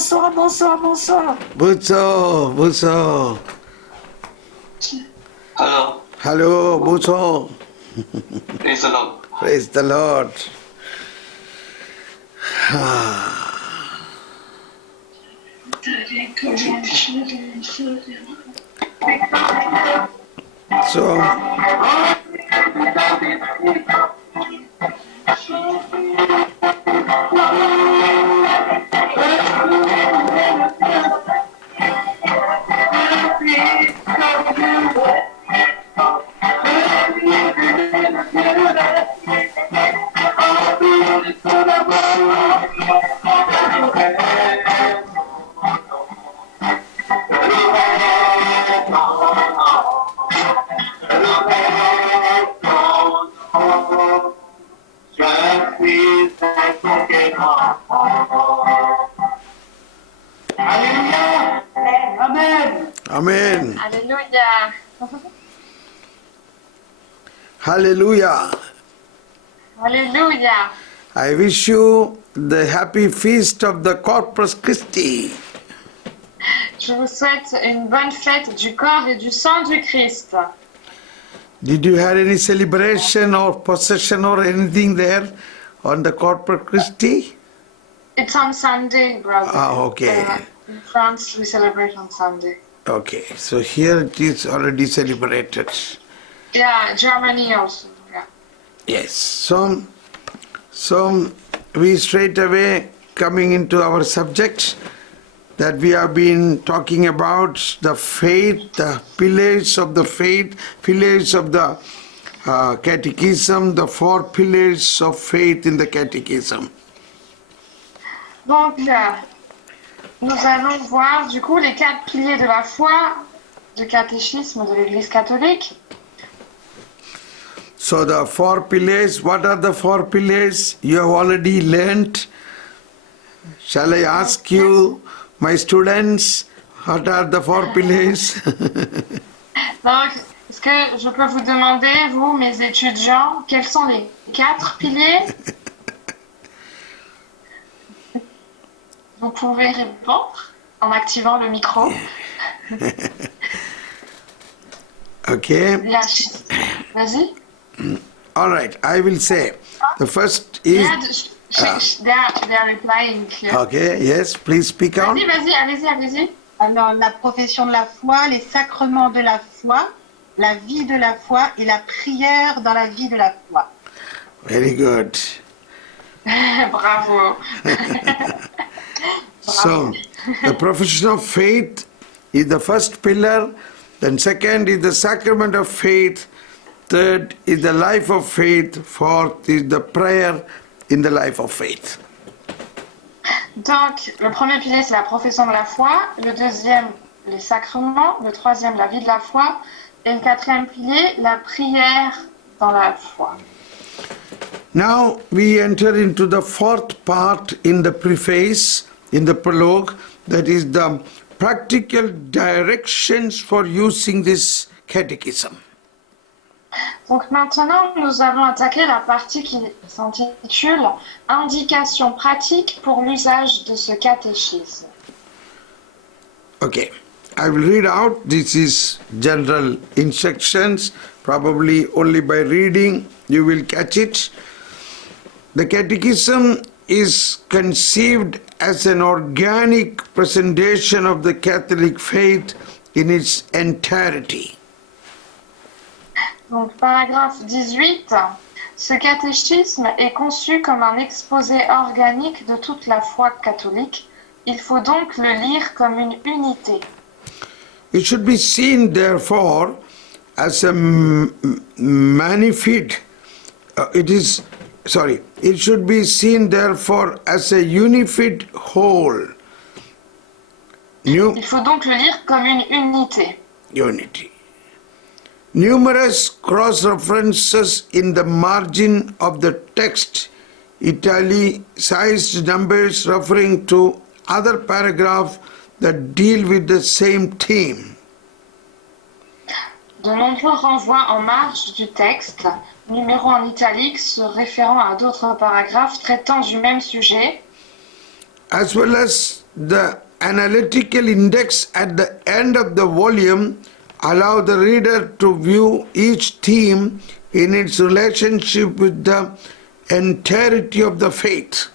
bonsoir, bonsoir, bonsoir. Bonsoir, bonsoir. Hello. Hello, bonsoir. Praise the Lord. Praise the Lord. So, Alléluia. Amen. Amen. Alléluia. Hallelujah. Alléluia. I wish you the happy feast of the Corpus Christi. Je vous souhaite une bonne fête du corps et du sang du Christ. Did you have any celebration or procession or anything there on the Corpus Christi? It's on Sunday, brother. Okay. In France, we celebrate on Sunday. Okay, so here it is already celebrated. Yeah, Germany also. Yeah. Yes, so we straight away coming into our subject that we have been talking about the faith, the pillars of the faith, pillars of the catechism, the 4 pillars of faith in the catechism. Donc, nous allons voir du coup les 4 piliers de la foi du catéchisme de l'Église catholique. So the 4 pillars, what are the 4 pillars? You have already learnt. Shall I ask you, my students, what are the 4 pillars? Donc, est-ce que je peux vous demander, vous, mes étudiants, quels sont les 4 piliers? Vous pouvez répondre en activant le micro. Okay. Vas-y. All right, I will say. The first is... They are replying. Okay, yes, please speak out. Allez-y. Alors, la profession de la foi, les sacrements de la foi, la vie de la foi et la prière dans la vie de la foi. Very good. Bravo. So, the profession of faith is the first pillar, then second is the sacrament of faith, third is the life of faith, fourth is the prayer in the life of faith. Donc, le premier pilier, c'est la profession de la foi, le deuxième, les sacrements, le troisième, la vie de la foi, et le quatrième pilier, la prière dans la foi. Now we enter into the 4th part in the preface, in the prologue, that is the practical directions for using this catechism. Donc maintenant, nous allons attaquer la partie qui s'intitule « Indications pratiques pour l'usage de ce catéchisme ». Okay, I will read out. This is general instructions. Probably only by reading you will catch it. The catechism is conceived as an organic presentation of the Catholic faith in its entirety. Donc paragraphe 18, ce catéchisme est conçu comme un exposé organique de toute la foi catholique. Il faut donc le lire comme une unité. It should be seen therefore as a magnified, it should be seen therefore as a unified whole. Il faut donc le lire comme une unité. Unity. Numerous cross-references in the margin of the text, italicized numbers referring to other paragraphs that deal with the same theme. De nombreux renvois en marge du texte, numéros en italique se référant à d'autres paragraphes traitant du même sujet. as well as the analytical index at the end of the volume allow the reader to view each theme in its relationship with the entirety of the faith.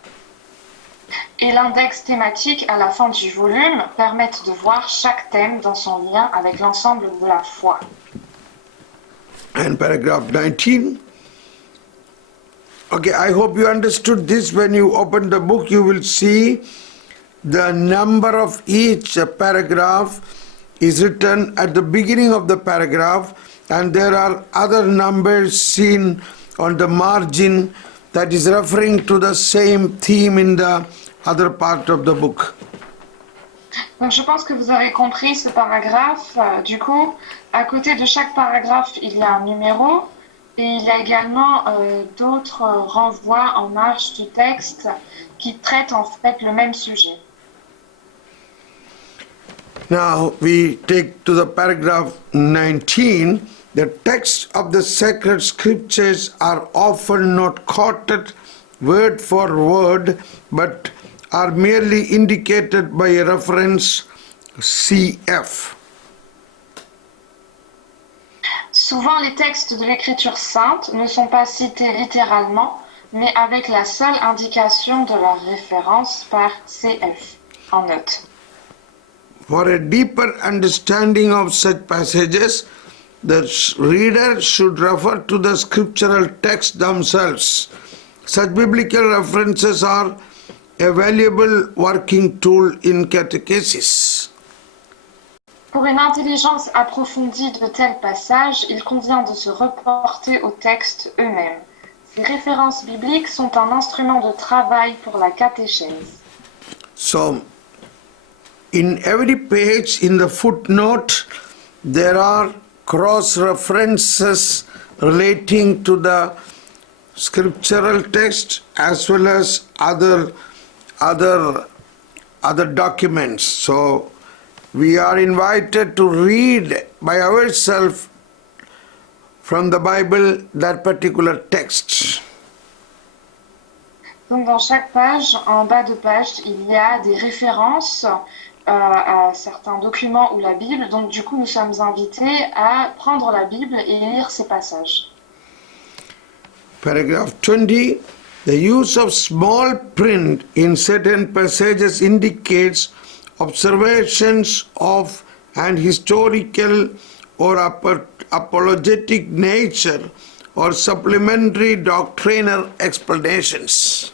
Et l'index thématique à la fin du volume permettent de voir chaque thème dans son lien avec l'ensemble de la foi. And paragraph 19. Okay, I hope you understood this. When you open the book, you will see the number of each paragraph is written at the beginning of the paragraph, and there are other numbers seen on the margin that is referring to the same theme in the other part of the book. Donc je pense que vous avez compris ce paragraphe. Du coup, à côté de chaque paragraphe, il y a un numéro et il y a également d'autres renvois en marge du texte qui traitent en fait le même sujet. Now we take to the paragraph 19. The texts of the sacred scriptures are often not quoted word for word, but are merely indicated by a reference CF. Souvent, les textes de l'Écriture sainte ne sont pas cités littéralement, mais avec la seule indication de leur référence par CF, en note. For a deeper understanding of such passages, the reader should refer to the scriptural texts themselves. Such biblical references are a valuable working tool in catechesis. Pour une intelligence approfondie de tels passages, il convient de se reporter aux textes eux-mêmes. Ces références bibliques sont un instrument de travail pour la catéchèse. So, in every page in the footnote, there are cross-references relating to the scriptural text as well as other documents. So we are invited to read by ourselves from the Bible that particular text. Donc dans chaque page, en bas de page, il y a des références à certains documents ou la Bible. Donc du coup, nous sommes invités à prendre la Bible et lire ces passages. Paragraph 20. The use of small print in certain passages indicates observations of an historical or apologetic nature or supplementary doctrinal explanations.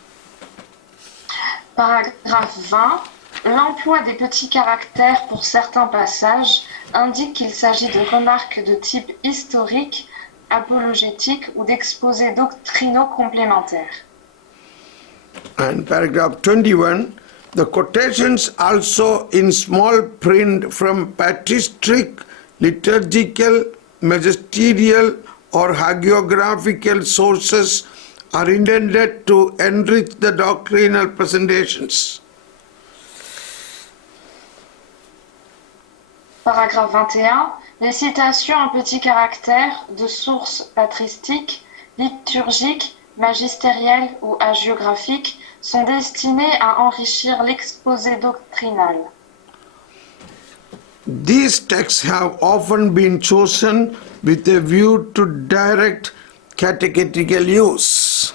Paragraphe 20. L'emploi des petits caractères pour certains passages indique qu'il s'agit de remarques de type historique, apologétique ou d'exposés doctrinaux complémentaires. And paragraph 21, the quotations also in small print from patristic, liturgical, magisterial or hagiographical sources are intended to enrich the doctrinal presentations. Paragraphe 21. Les citations en petits caractères de sources patristiques, liturgiques, magistérielles ou hagiographiques sont destinées à enrichir l'exposé doctrinal. These texts have often been chosen with a view to direct catechetical use.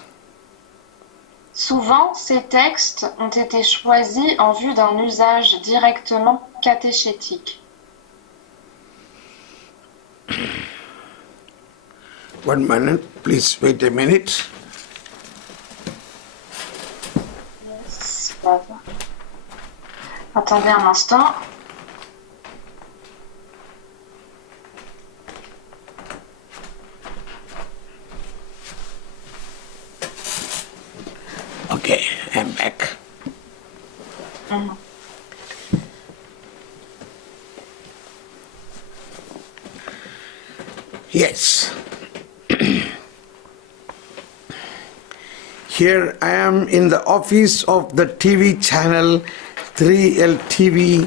Souvent, ces textes ont été choisis en vue d'un usage directement catéchétique. One minute, please wait a minute. Yes, voilà. Attendez un instant. Okay, I'm back. Yes. Here I am in the office of the TV channel 3L TV,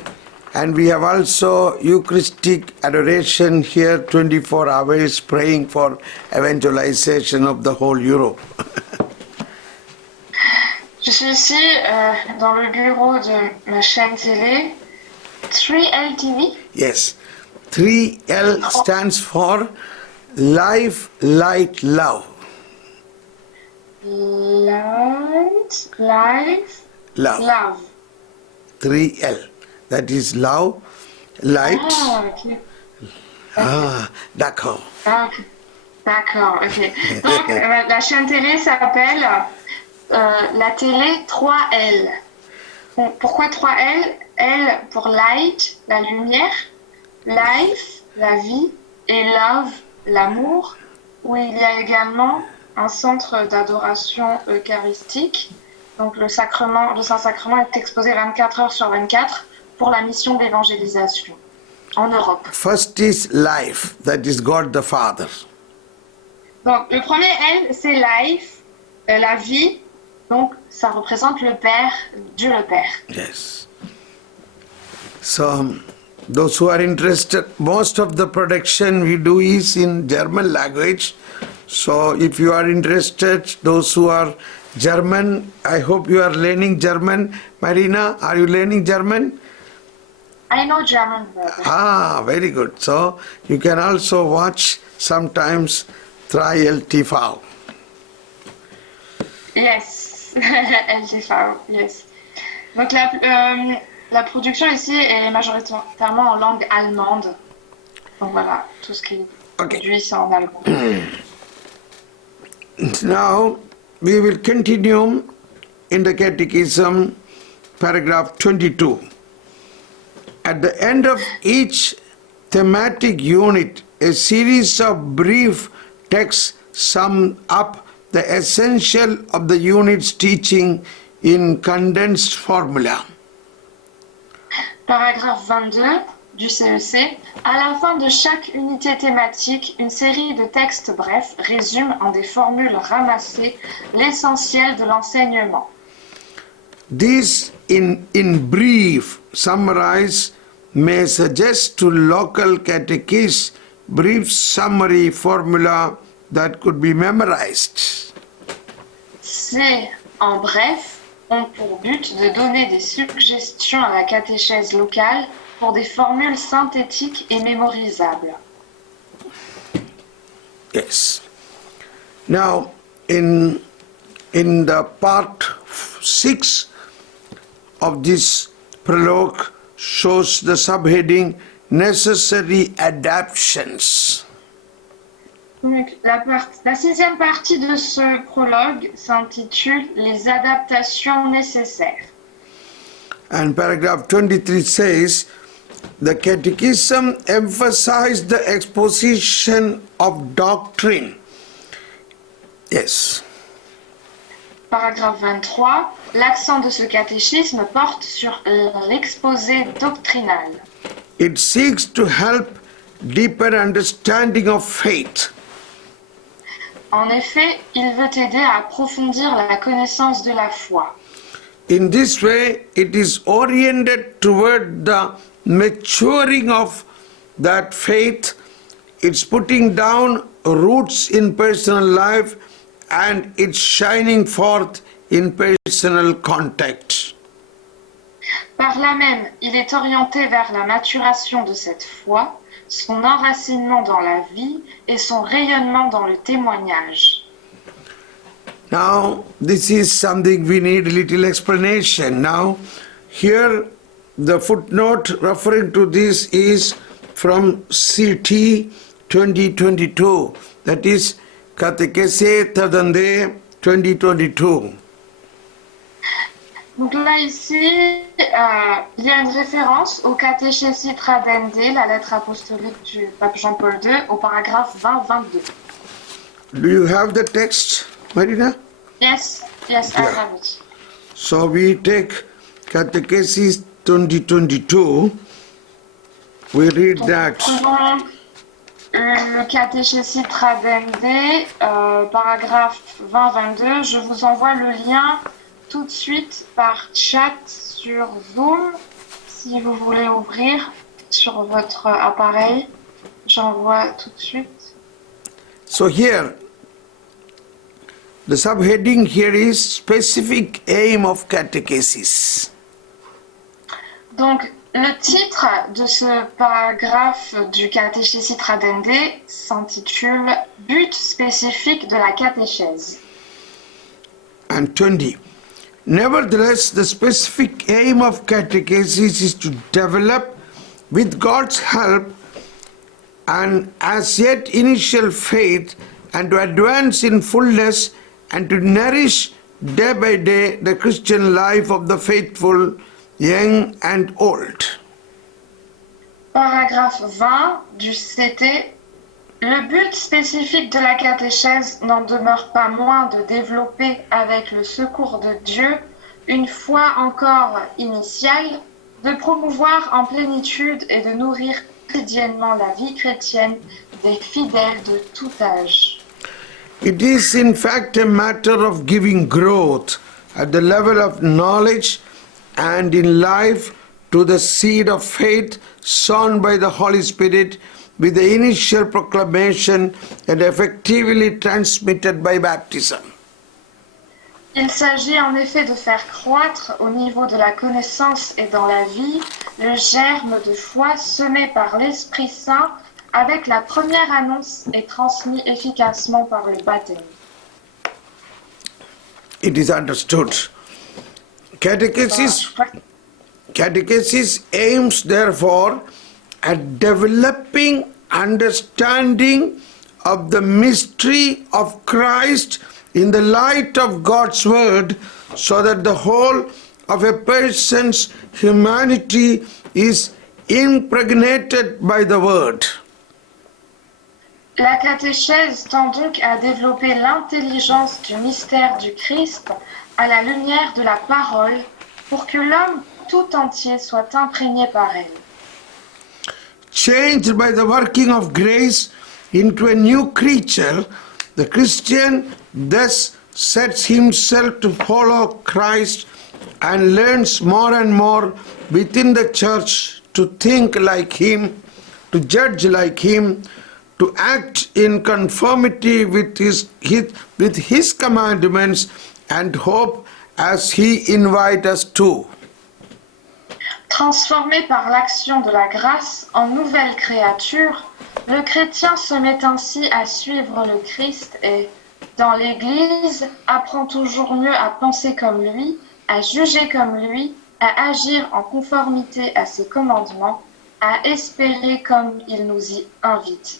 and we have also Eucharistic adoration here 24 hours praying for evangelization of the whole Europe. Je suis ici dans le bureau de ma chaîne télé 3L TV. Yes. 3L stands for Life, Light, Love. Light, life, Love. love. 3L. That is love, light. Ah, ok. D'accord. Ah, ok. D'accord, ok. Donc, la chaîne télé s'appelle la télé 3L. Bon, pourquoi 3L? L pour light, la lumière, life, la vie, et love, l'amour, où il y a également un centre d'adoration eucharistique. Donc le Saint-Sacrement est exposé 24 heures sur 24 pour la mission d'évangélisation en Europe. First is life, that is God the Father. Donc le premier L, c'est life, la vie. Donc ça représente le Père, Dieu le Père. Yes. So, those who are interested, most of the production we do is in German language. So, if you are interested, those who are German, I hope you are learning German. Marina, are you learning German? I know German, brother. Ah, very good. So, you can also watch sometimes Trial TV. Yes, LTV, yes. Donc la production ici est majoritairement en langue allemande. Donc voilà, tout ce qui est produit c'est en allemand. Now, we will continue in the Catechism, paragraph 22. At the end of each thematic unit, a series of brief texts sum up the essential of the unit's teaching in condensed formula. Paragraphe 22 du CEC. À la fin de chaque unité thématique, une série de textes brefs résume en des formules ramassées l'essentiel de l'enseignement. This in brief summarize may suggest to local catechists brief summary formula that could be memorized. Ces, en bref, ont pour but de donner des suggestions à la catéchèse locale pour des formules synthétiques et mémorisables. Yes. Now, in the part 6 of this prologue shows the subheading Necessary Adaptations. Donc, la sixième partie de ce prologue s'intitule Les adaptations nécessaires. And paragraph 23 says, the Catechism emphasized the exposition of doctrine. Yes. Paragraphe 23. L'accent de ce catéchisme porte sur l'exposé doctrinal. It seeks to help deeper understanding of faith. En effet, il veut aider à approfondir la connaissance de la foi. In this way, it is oriented toward the maturing of that faith. It's putting down roots in personal life and it's shining forth in personal contact. Par là même, il est orienté vers la maturation de cette foi, son enracinement dans la vie et son rayonnement dans le témoignage. Now, this is something we need a little explanation. Now, here the footnote referring to this is from CT 2022, that is Catechese Tadande 2022. Donc là, ici, il y a une référence au catéchésie Tradende, la lettre apostolique du pape Jean-Paul II, au paragraphe 20-22. Do you have the text, Marina? Yes, I have it. So we take Catechesis 2022, we read that. Prenons le catéchésie Tradende, paragraphe 20-22. Je vous envoie le lien tout de suite par chat sur Zoom, si vous voulez ouvrir sur votre appareil. J'envoie tout de suite. So here, The subheading here is specific aim of catechesis. Donc, le titre de ce paragraphe du catéchésis tradendae s'intitule But spécifique de la catéchèse. And 20. Nevertheless, the specific aim of catechesis is to develop, with God's help, an as yet initial faith, and to advance in fullness, and to nourish day by day the Christian life of the faithful, young and old. Paragraphe 20 du CT. Le but spécifique de la catéchèse n'en demeure pas moins de développer avec le secours de Dieu une foi encore initiale, de promouvoir en plénitude et de nourrir quotidiennement la vie chrétienne des fidèles de tout âge. It is in fact a matter of giving growth at the level of knowledge and in life to the seed of faith sown by the Holy Spirit with the initial proclamation and effectively transmitted by baptism. Il s'agit en effet de faire croître au niveau de la connaissance et dans la vie le germe de foi semé par l'Esprit Saint avec la première annonce et transmis efficacement par le baptême. It is understood. Catechesis aims therefore at developing understanding of the mystery of Christ in the light of God's word, so that the whole of a person's humanity is impregnated by the word. La catéchèse tend donc à développer l'intelligence du mystère du Christ à la lumière de la parole pour que l'homme tout entier soit imprégné par elle. Changed by the working of grace into a new creature, the Christian thus sets himself to follow Christ and learns more and more within the church to think like him, to judge like him, to act in conformity with his commandments and hope as he invites us to. Transformé par l'action de la grâce en nouvelle créature, le chrétien se met ainsi à suivre le Christ et, dans l'Église, apprend toujours mieux à penser comme lui, à juger comme lui, à agir en conformité à ses commandements, à espérer comme il nous y invite.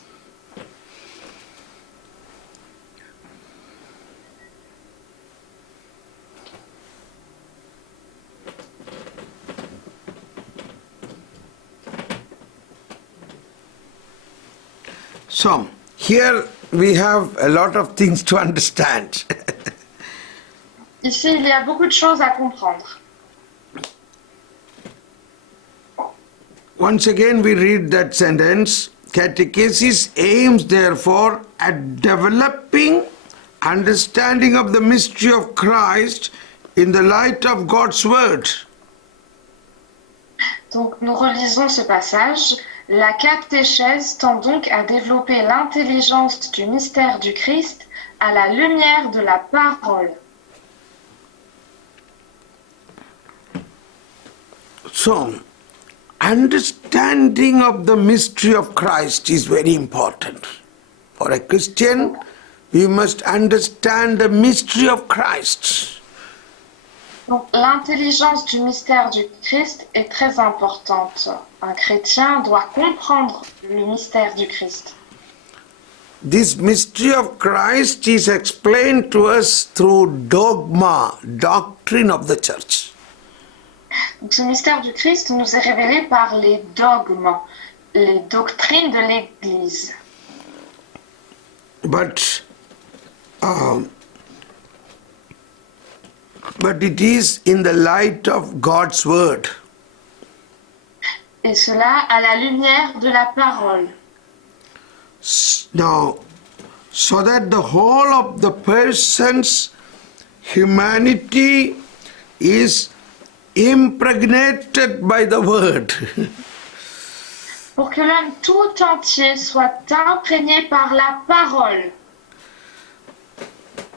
So, here we have a lot of things to understand. Ici, il y a beaucoup de choses à comprendre. Once again we read that sentence. Catechesis aims therefore at developing understanding of the mystery of Christ in the light of God's word. Donc, nous relisons ce passage. La catéchèse tend donc à développer l'intelligence du mystère du Christ à la lumière de la parole. So, understanding of the mystery of Christ is very important. For a Christian, we must understand the mystery of Christ. Donc, l'intelligence du mystère du Christ est très importante. Un chrétien doit comprendre le mystère du Christ. This mystery of Christ is explained to us through dogma, doctrine of the church. Donc, ce mystère du Christ nous est révélé par les dogmes, les doctrines de l'Église. But it is in the light of God's word. Et cela à la lumière de la parole. Now, so that the whole of the person's humanity is impregnated by the word. Pour que l'homme tout entier soit imprégné par la parole.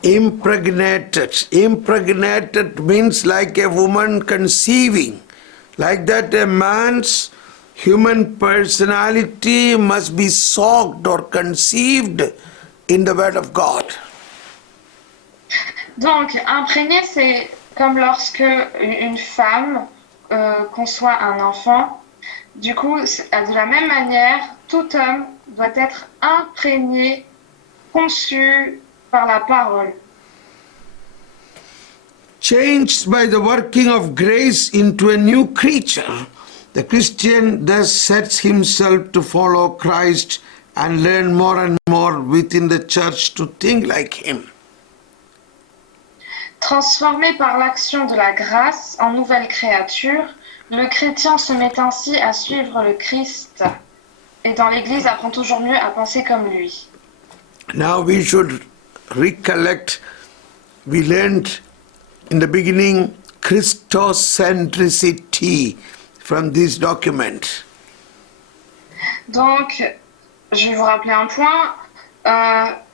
impregnated. Impregnated means like a woman conceiving. Like that, a man's human personality must be soaked or conceived in the Word of God. Donc, imprégné, c'est comme lorsque une femme conçoit un enfant. Du coup, de la même manière, tout homme doit être imprégné, conçu par la parole. Changed by the working of grace into a new creature, the Christian thus sets himself to follow Christ and learn more and more within the church to think like him. Transformé par l'action de la grâce en nouvelle créature, le chrétien se met ainsi à suivre le Christ et dans l'Église apprend toujours mieux à penser comme lui. Now we should recollect, we learned in the beginning Christocentricity from this document. Donc, je vais vous rappeler un point.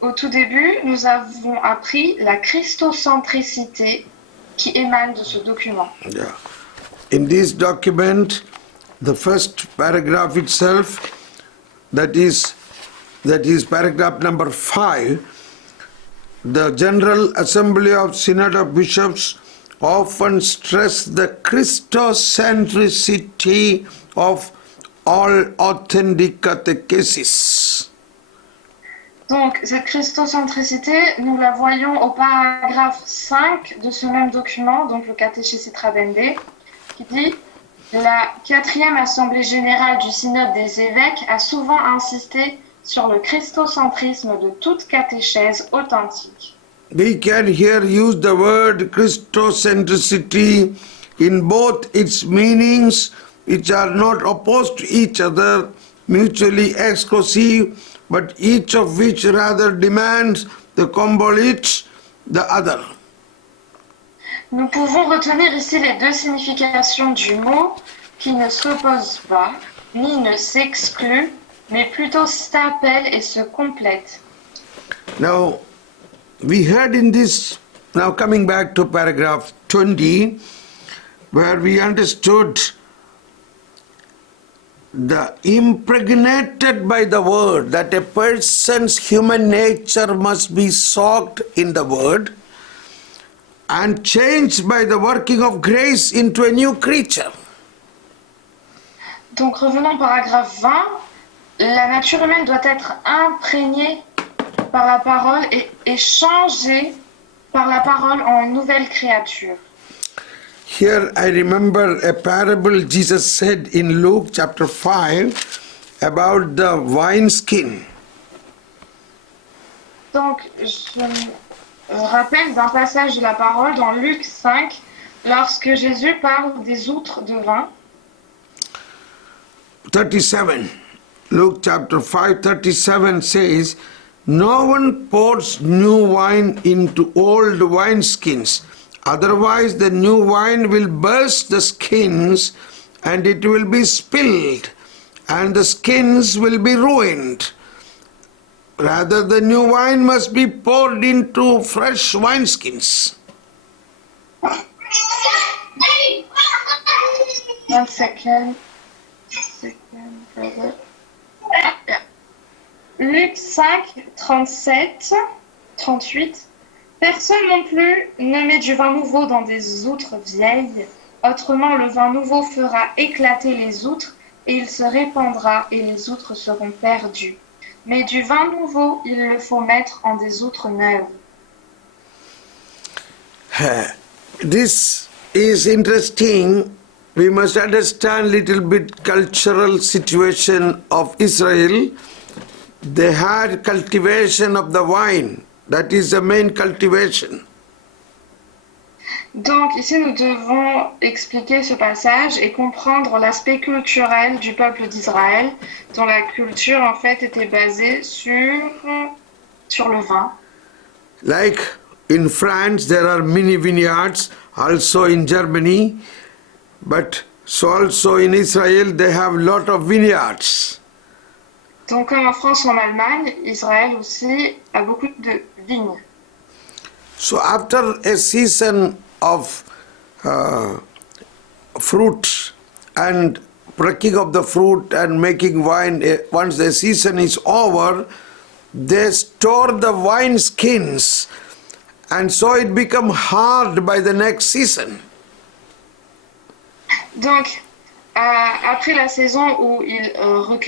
Au tout début, nous avons appris la christocentricité qui émane de ce document. Yeah. In this document, the first paragraph itself, that is paragraph number 5, the General Assembly of Synod of Bishops often stress the Christocentricity of all authentic catechesis. Donc, cette christocentricité, nous la voyons au paragraphe 5 de ce même document, donc le catéchésis Trabendé, qui dit « La 4e Assemblée générale du Synode des évêques a souvent insisté sur le christocentrisme de toute catéchèse authentique. » We can here use the word Christocentricity in both its meanings, which are not opposed to each other, mutually exclusive, but each of which rather demands the combolite the other. Nous pouvons retenir ici les deux significations du mot qui ne s'opposent pas, ni ne s'excluent, mais plutôt s'appellent et se complètent. Now, we heard in this, now coming back to paragraph 20, where we understood the impregnated by the word, that a person's human nature must be soaked in the word and changed by the working of grace into a new creature. Donc revenons au paragraphe 20. La nature humaine doit être imprégnée par la parole et changée par la parole en une nouvelle créature. Here I remember a parable Jesus said in Luke chapter 5 about the wineskin. Donc je me rappelle d'un passage de la parole dans Luc 5 lorsque Jésus parle des outres de vin. 37. Luke chapter 5, 37 says, "No one pours new wine into old wineskins. Otherwise the new wine will burst the skins and it will be spilled and the skins will be ruined. Rather the new wine must be poured into fresh wineskins." 1 second. Brother. Luc 5, 37, 38. Personne non plus ne met du vin nouveau dans des outres vieilles. Autrement, le vin nouveau fera éclater les outres et il se répandra et les outres seront perdues. Mais du vin nouveau, il le faut mettre en des outres neuves. This is interesting. We must understand little bit cultural situation of Israel. They had cultivation of the wine. That is the main cultivation. Donc ici, nous devons expliquer ce passage et comprendre l'aspect culturel du peuple d'Israël, dont la culture en fait était basée sur le vin. Like in France, there are many vineyards, also in Germany, but so also in Israel, they have lot of vineyards. Donc comme en France ou en Allemagne, Israël aussi a beaucoup de vignes. So after a season of fruit and plucking of the fruit and making wine, once the season is over, they store the wine skins, and so it become hard by the next season. Donc, après la saison où ils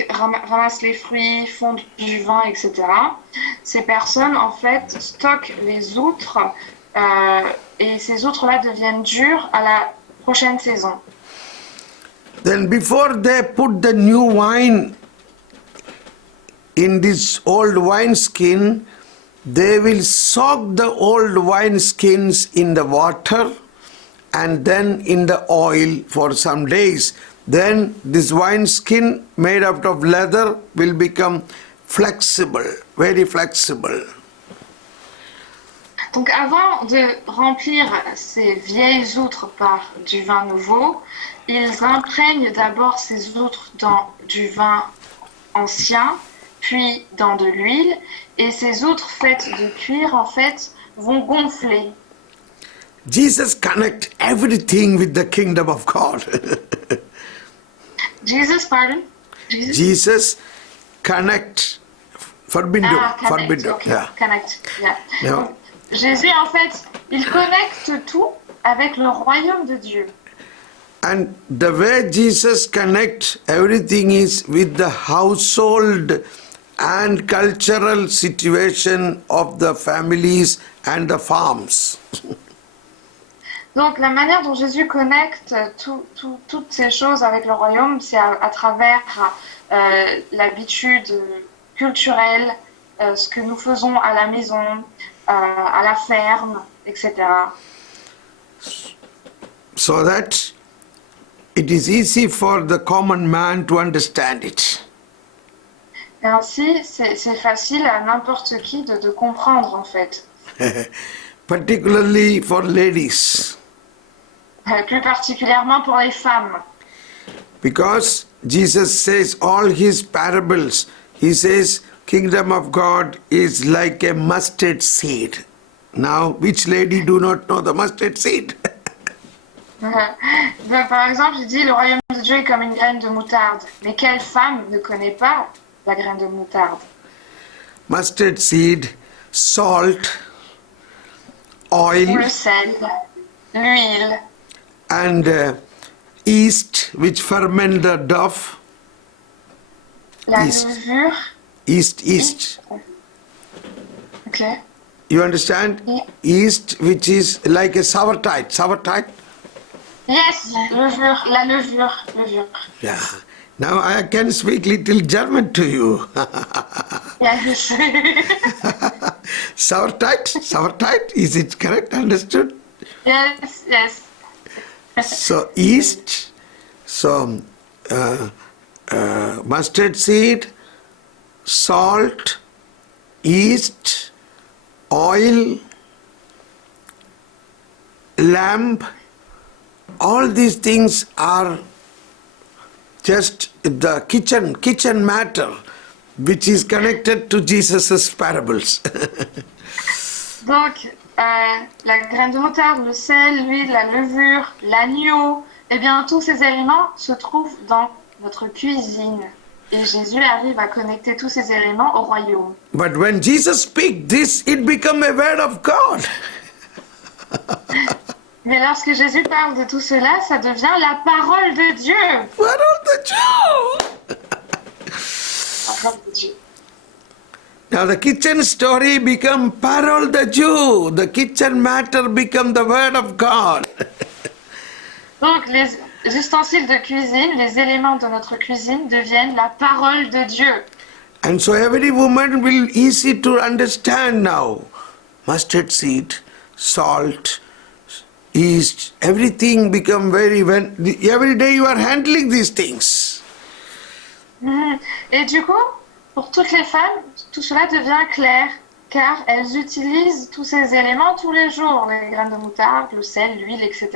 ramassent les fruits, font du vin, etc., ces personnes, en fait, stockent les outres et ces outres-là deviennent dures à la prochaine saison. Then before they put the new wine in this old wine skin, they will soak the old wine skins in the water and then in the oil for some days. Then this wine skin made out of leather will become flexible, very flexible. Donc avant de remplir ces vieilles outres par du vin nouveau, ils imprègnent d'abord ces outres dans du vin ancien, puis dans de l'huile, et ces outres faites de cuir, en fait, vont gonfler. Jesus connect everything with the kingdom of God. Pardon? Jesus connect, forbindo, Connect, forbindo, okay. yeah. Connect, yeah. Yeah. Donc, Jésus, en fait, il connecte tout avec le royaume de Dieu. And the way Jesus connect everything is with the household and cultural situation of the families and the farms. Donc la manière dont Jésus connecte toutes ces choses avec le royaume, c'est à travers l'habitude culturelle, ce que nous faisons à la maison, à la ferme, etc. So that it is easy for the common man to understand it. Et ainsi, c'est facile à n'importe qui de comprendre en fait. Particularly for ladies. Plus particulièrement pour les femmes. Because Jesus says all his parables, he says, kingdom of God is like a mustard seed. Now, which lady do not know the mustard seed? Par exemple, il dit le royaume de Dieu est comme une graine de moutarde. Mais quelle femme ne connaît pas la graine de moutarde? Mustard seed, salt, oil, Le sel, l'huile, and yeast, which ferment the dough. la Yeast. levure. Yeast. Okay. You understand? Yeah. Yeast, which is like a sourdough. Yes, levure, la levure. Yeah. Now I can speak little German to you. Yes. Sourdough, is it correct? Understood? Yes. So yeast, so mustard seed, salt, yeast, oil, lamb, all these things are just the kitchen matter which is connected to Jesus' parables. Donc, la graine de moutarde, le sel, l'huile, la levure, l'agneau, eh bien, tous ces éléments se trouvent dans notre cuisine. Et Jésus arrive à connecter tous ces éléments au royaume. But when Jesus speaks this, it becomes a word of God. Mais lorsque Jésus parle de tout cela, ça devient la parole de Dieu. Word of the Jew. Parole de Dieu. Now the kitchen story become parole de Jew. The kitchen matter become the word of God. Donc, les ustensiles de cuisine, les éléments de notre cuisine deviennent la parole de Dieu. And so every woman will easy to understand now. Mustard seed, salt, yeast, everything become very, every day you are handling these things. Et du coup, pour toutes les femmes, tout cela devient clair, car elles utilisent tous ces éléments tous les jours, les graines de moutarde, le sel, l'huile, etc.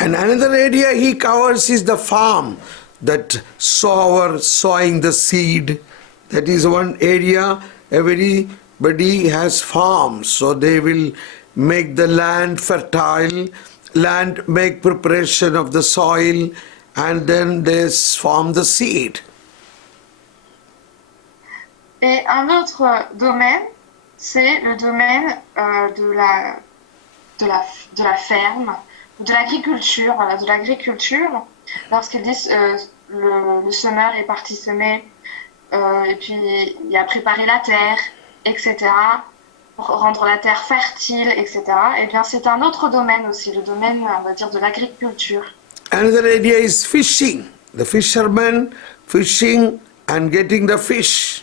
And another area he covers is the farm, that sowing the seed. That is one area, a very but he has farms, so they will make the land fertile, land make preparation of the soil, and then they form the seed. Et un autre domaine, c'est le domaine de la ferme, de l'agriculture, voilà, de l'agriculture. Lorsqu'ils disent le semeur est parti semer, et puis il a préparé la terre, etc., pour rendre la terre fertile, etc., eh bien c'est un autre domaine aussi, le domaine, on va dire, de l'agriculture. Another idea is fishing. The fishermen fishing and getting the fish.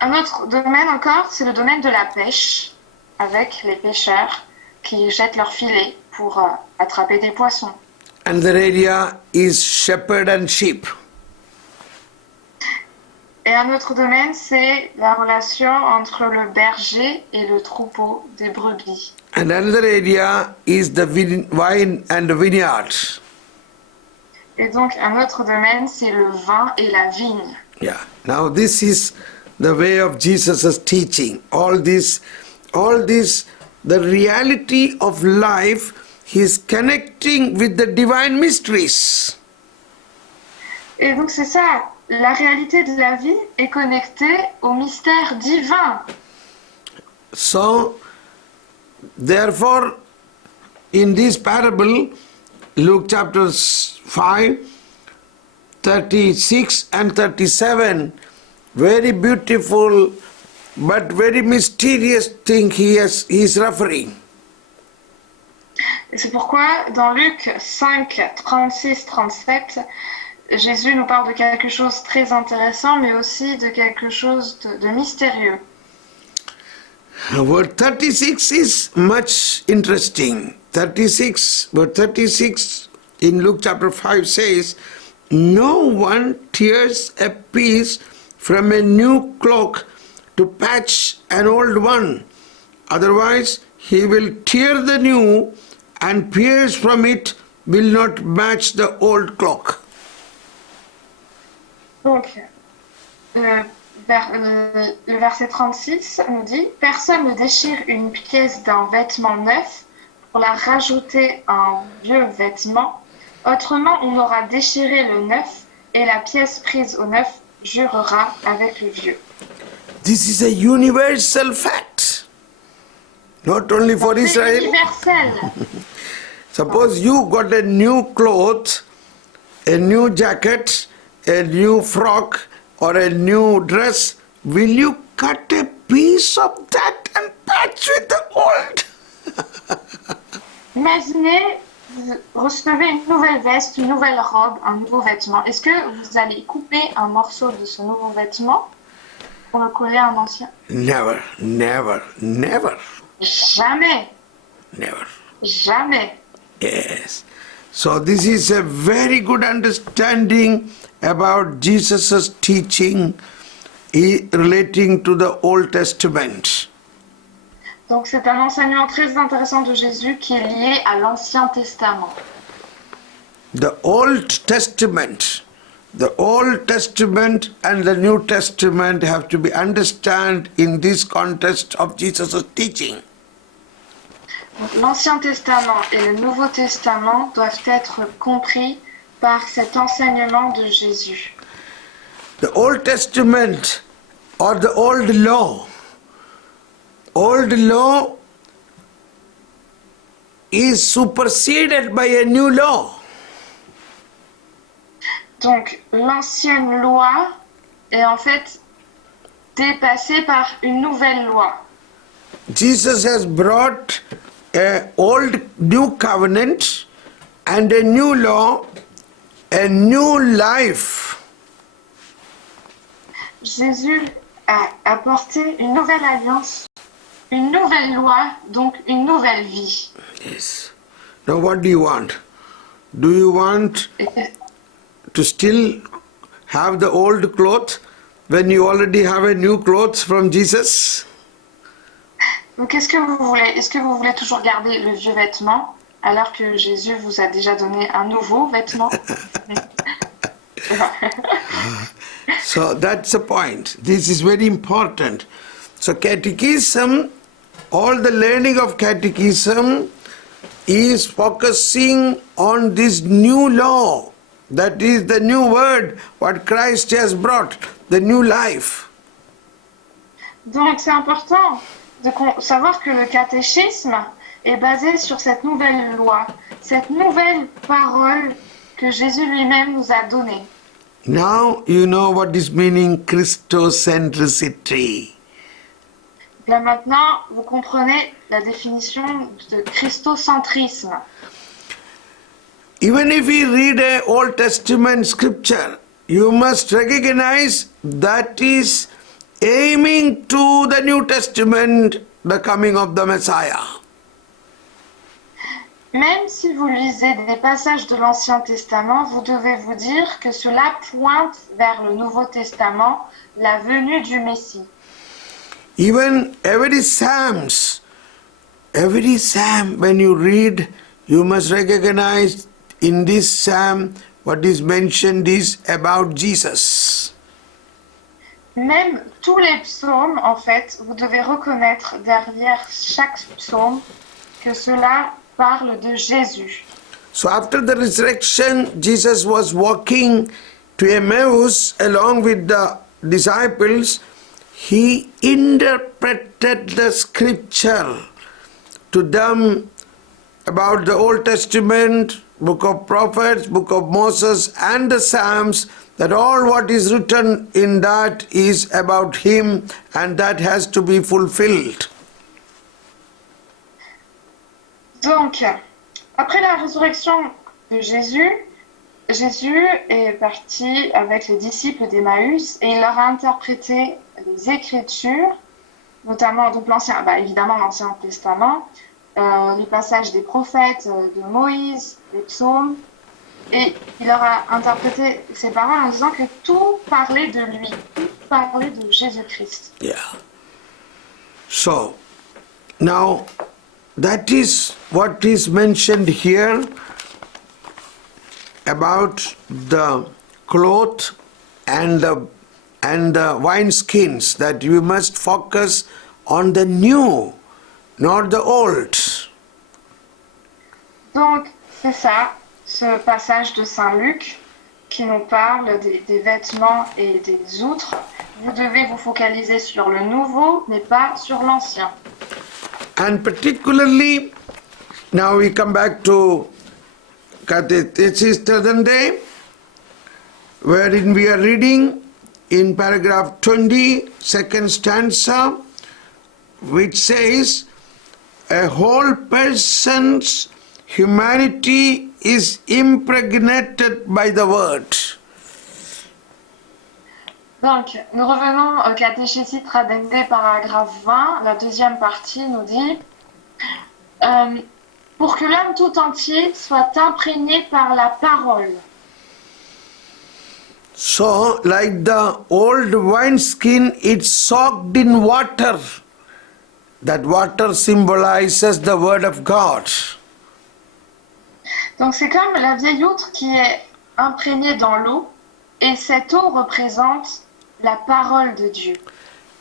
Un autre domaine encore, c'est le domaine de la pêche, avec les pêcheurs qui jettent leurs filets pour attraper des poissons. Another area is shepherd and sheep. Et un autre domaine, c'est la relation entre le berger et le troupeau des brebis. And another area is the vine and the vineyard. Et donc un autre domaine, c'est le vin et la vigne. Yeah. Now this is the way of Jesus' teaching. All this, the reality of life, he is connecting with the divine mysteries. Et donc c'est ça, la réalité de la vie est connectée au mystère divin. So, therefore, in this parable, Luke chapter 5, 36 and 37, very beautiful but very mysterious thing he is referring. Et c'est pourquoi dans Luc 5, 36, 37, Jésus nous parle de quelque chose de très intéressant, mais aussi de quelque chose de mystérieux. Word 36 is much interesting. Word 36 in Luke chapter 5 says, "No one tears a piece from a new cloak to patch an old one. Otherwise, he will tear the new, and pierce from it will not match the old cloak." Donc, le verset 36 nous dit « Personne ne déchire une pièce d'un vêtement neuf pour la rajouter à un vieux vêtement. Autrement, on aura déchiré le neuf et la pièce prise au neuf jurera avec le vieux. » This is a universal fact, not only for C'est Israel. universel. Suppose you got a new cloth, a new jacket, a new frock, or a new dress, will you cut a piece of that and patch with the old? Imaginez, vous recevez une nouvelle veste, une nouvelle robe, un nouveau vêtement. Est-ce que vous allez couper un morceau de ce nouveau vêtement pour le coller à un ancien? Never, never, never, Jamais, never. jamais. Yes. So this is a very good understanding about Jesus' teaching relating to the Old Testament. Donc c'est un enseignement très intéressant de Jésus qui est lié à l'Ancien Testament. The Old Testament and the New Testament have to be understood in this context of Jesus' teaching. Donc, l'Ancien Testament et le Nouveau Testament doivent être compris par cet enseignement de Jésus. The Old Testament or the Old Law is superseded by a new law. Donc l'ancienne loi est en fait dépassée par une nouvelle loi. Jesus has brought a new covenant and a new law, a new life. Jésus a apporté une nouvelle alliance, une nouvelle loi, donc une nouvelle vie. Yes. Now what do you want? Do you want Et to still have the old cloth when you already have a new cloth from Jesus? donc qu'est-ce que vous voulez? Est-ce que vous voulez toujours garder le vieux vêtement alors que Jésus vous a déjà donné un nouveau vêtement? So that's the point. This is very important. So catechism, all the learning of catechism is focusing on this new law. That is the new word, what Christ has brought, the new life. Donc c'est important de savoir que le catéchisme est basé sur cette nouvelle loi, cette nouvelle parole que Jésus lui-même nous a donnée. Now you know what is meaning Christocentricity. Là maintenant, vous comprenez la définition de christocentrisme. Even if we read a Old Testament scripture, you must recognize that is aiming to the New Testament, the coming of the Messiah. Même si vous lisez des passages de l'Ancien Testament, vous devez vous dire que cela pointe vers le Nouveau Testament, la venue du Messie. Even every psalm, when you read, you must recognize in this psalm what is mentioned is about Jesus. Même tous les psaumes, en fait, vous devez reconnaître derrière chaque psaume que cela parle de Jésus. So after the resurrection, Jesus was walking to Emmaus along with the disciples. He interpreted the scripture to them about the Old Testament, book of prophets, book of Moses, and the Psalms, that all what is written in that is about him and that has to be fulfilled. Donc, après la résurrection de Jésus, Jésus est parti avec les disciples d'Emmaüs et il leur a interprété les Écritures, notamment donc évidemment l'Ancien Testament, les passages des prophètes, de Moïse, les psaumes, et il leur a interprété ces paroles en disant que tout parlait de lui, tout parlait de Jésus-Christ. Yeah. So, now that is what is mentioned here about the cloth and the wineskins, that you must focus on the new, not the old. Donc, c'est ça, ce passage de Saint Luc qui nous parle des vêtements et des outres. Vous devez vous focaliser sur le nouveau, mais pas sur l'ancien. And particularly, now we come back to Catechesis Tradende, wherein we are reading in paragraph 20, second stanza, which says, a whole person's humanity is impregnated by the word. Donc, nous revenons au Catéchésis Tradende, paragraphe 20. La deuxième partie nous dit pour que l'homme tout entier soit imprégné par la parole. So, like the old wineskin, it's soaked in water. That water symbolizes the word of God. Donc, c'est comme la vieille outre qui est imprégnée dans l'eau, et cette eau représente la parole de Dieu.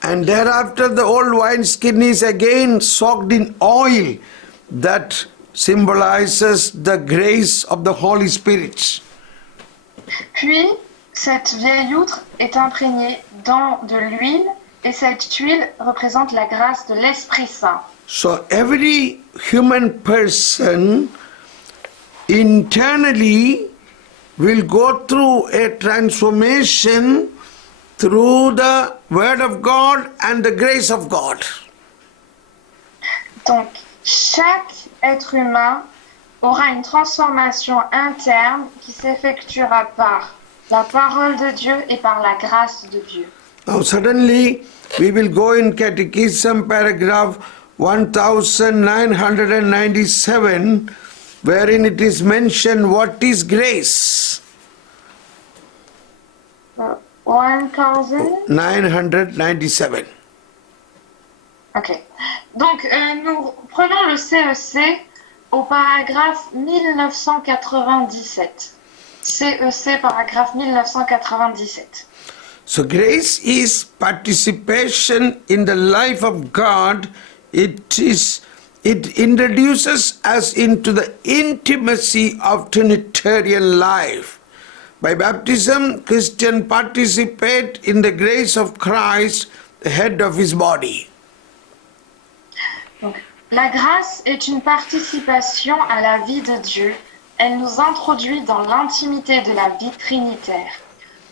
And thereafter the old wineskin is again soaked in oil that symbolizes the grace of the Holy Spirit. Puis, cette vieille outre est imprégnée dans de l'huile et cette huile représente la grâce de l'Esprit Saint. So every human person internally will go through a transformation through the Word of God and the grace of God. Donc, chaque être humain aura une transformation interne qui s'effectuera par la parole de Dieu et par la grâce de Dieu. Now suddenly we will go in Catechism paragraph 1997, wherein it is mentioned what is grace. 997. Ok. Donc, nous prenons le CEC au paragraphe 1997. CEC, paragraphe 1997. So grace is participation in the life of God. It introduces us into the intimacy of Trinitarian life. By baptism, Christians participate in the grace of Christ, the head of his body. Donc, la grâce est une participation à la vie de Dieu. Elle nous introduit dans l'intimité de la vie trinitaire.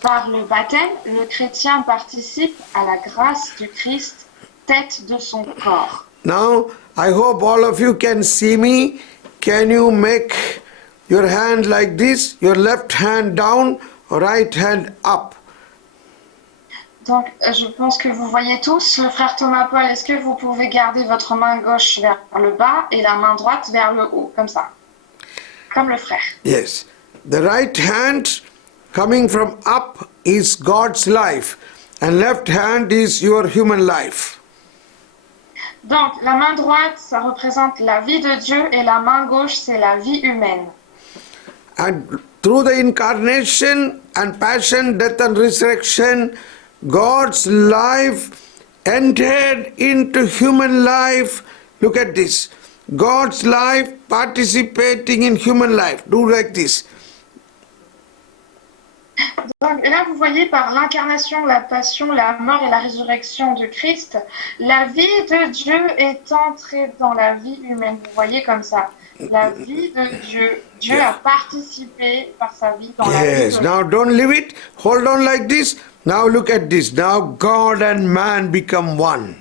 Par le baptême, le chrétien participe à la grâce du Christ, tête de son corps. Now, I hope all of you can see me. Can you make your hand like this, your left hand down, right hand up? Donc, je pense que vous voyez tous. Le frère Thomas Paul, est-ce que vous pouvez garder votre main gauche vers le bas et la main droite vers le haut, comme ça? Comme le frère. Yes. The right hand coming from up is God's life, and left hand is your human life. Donc, la main droite, ça représente la vie de Dieu et la main gauche, c'est la vie humaine. And through the incarnation and passion, death and resurrection, God's life entered into human life. Look at this. God's life participating in human life. Do like this. Donc, et là, vous voyez, par l'incarnation, la passion, la mort et la résurrection de Christ, la vie de Dieu est entrée dans la vie humaine. Vous voyez comme ça. La vie de Dieu. Dieu a participé par sa vie dans la vie Yes. de Now don't leave it. Hold on like this. Now look at this. Now God and man become one.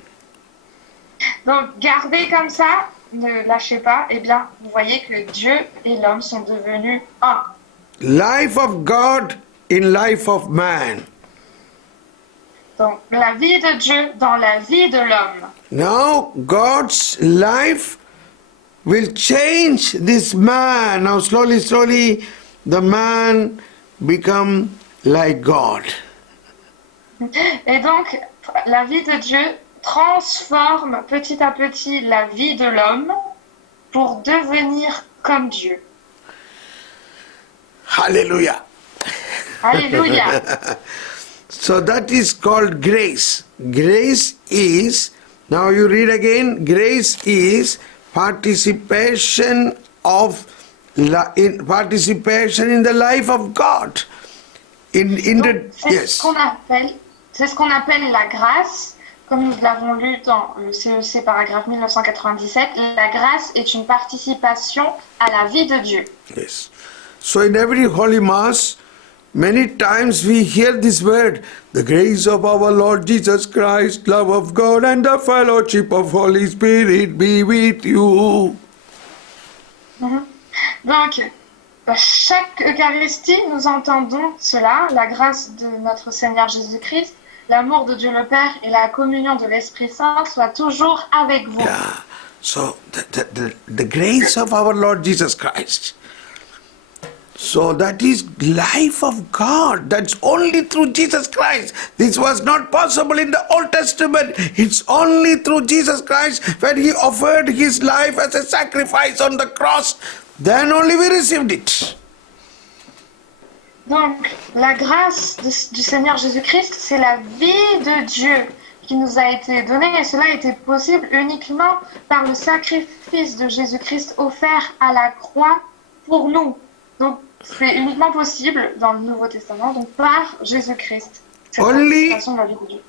Donc, gardez comme ça, ne lâchez pas. Eh bien, vous voyez que Dieu et l'homme sont devenus un. Life of God in life of man. Donc, la vie de Dieu dans la vie de l'homme. Now God's life will change this man. Now slowly the man become like God. Et donc, la vie de Dieu transforme petit à petit la vie de l'homme pour devenir comme Dieu. Hallelujah. Alléluia. So that is called grace. Grace is, now you read again, grace is participation participation in the life of God. Donc, c'est ce qu'on appelle la grâce. Comme nous l'avons lu dans le CEC paragraphe 1997, la grâce est une participation à la vie de Dieu. Yes. So in every Holy Mass, many times we hear this word, the grace of our Lord Jesus Christ, love of God and the fellowship of Holy Spirit be with you. Donc, à chaque Eucharistie, nous entendons cela, la grâce de notre Seigneur Jésus-Christ, l'amour de Dieu le Père et la communion de l'Esprit Saint soient toujours avec vous. Yeah. So the grace of our Lord Jesus Christ. So that is life of God. That's only through Jesus Christ. This was not possible in the Old Testament. It's only through Jesus Christ when he offered his life as a sacrifice on the cross. Then only we received it. Donc, la grâce du Seigneur Jésus-Christ, c'est la vie de Dieu qui nous a été donnée, et cela a été possible uniquement par le sacrifice de Jésus-Christ offert à la croix pour nous. Donc, c'est uniquement possible dans le Nouveau Testament, donc par Jésus-Christ. Cette participation de la vie de Dieu.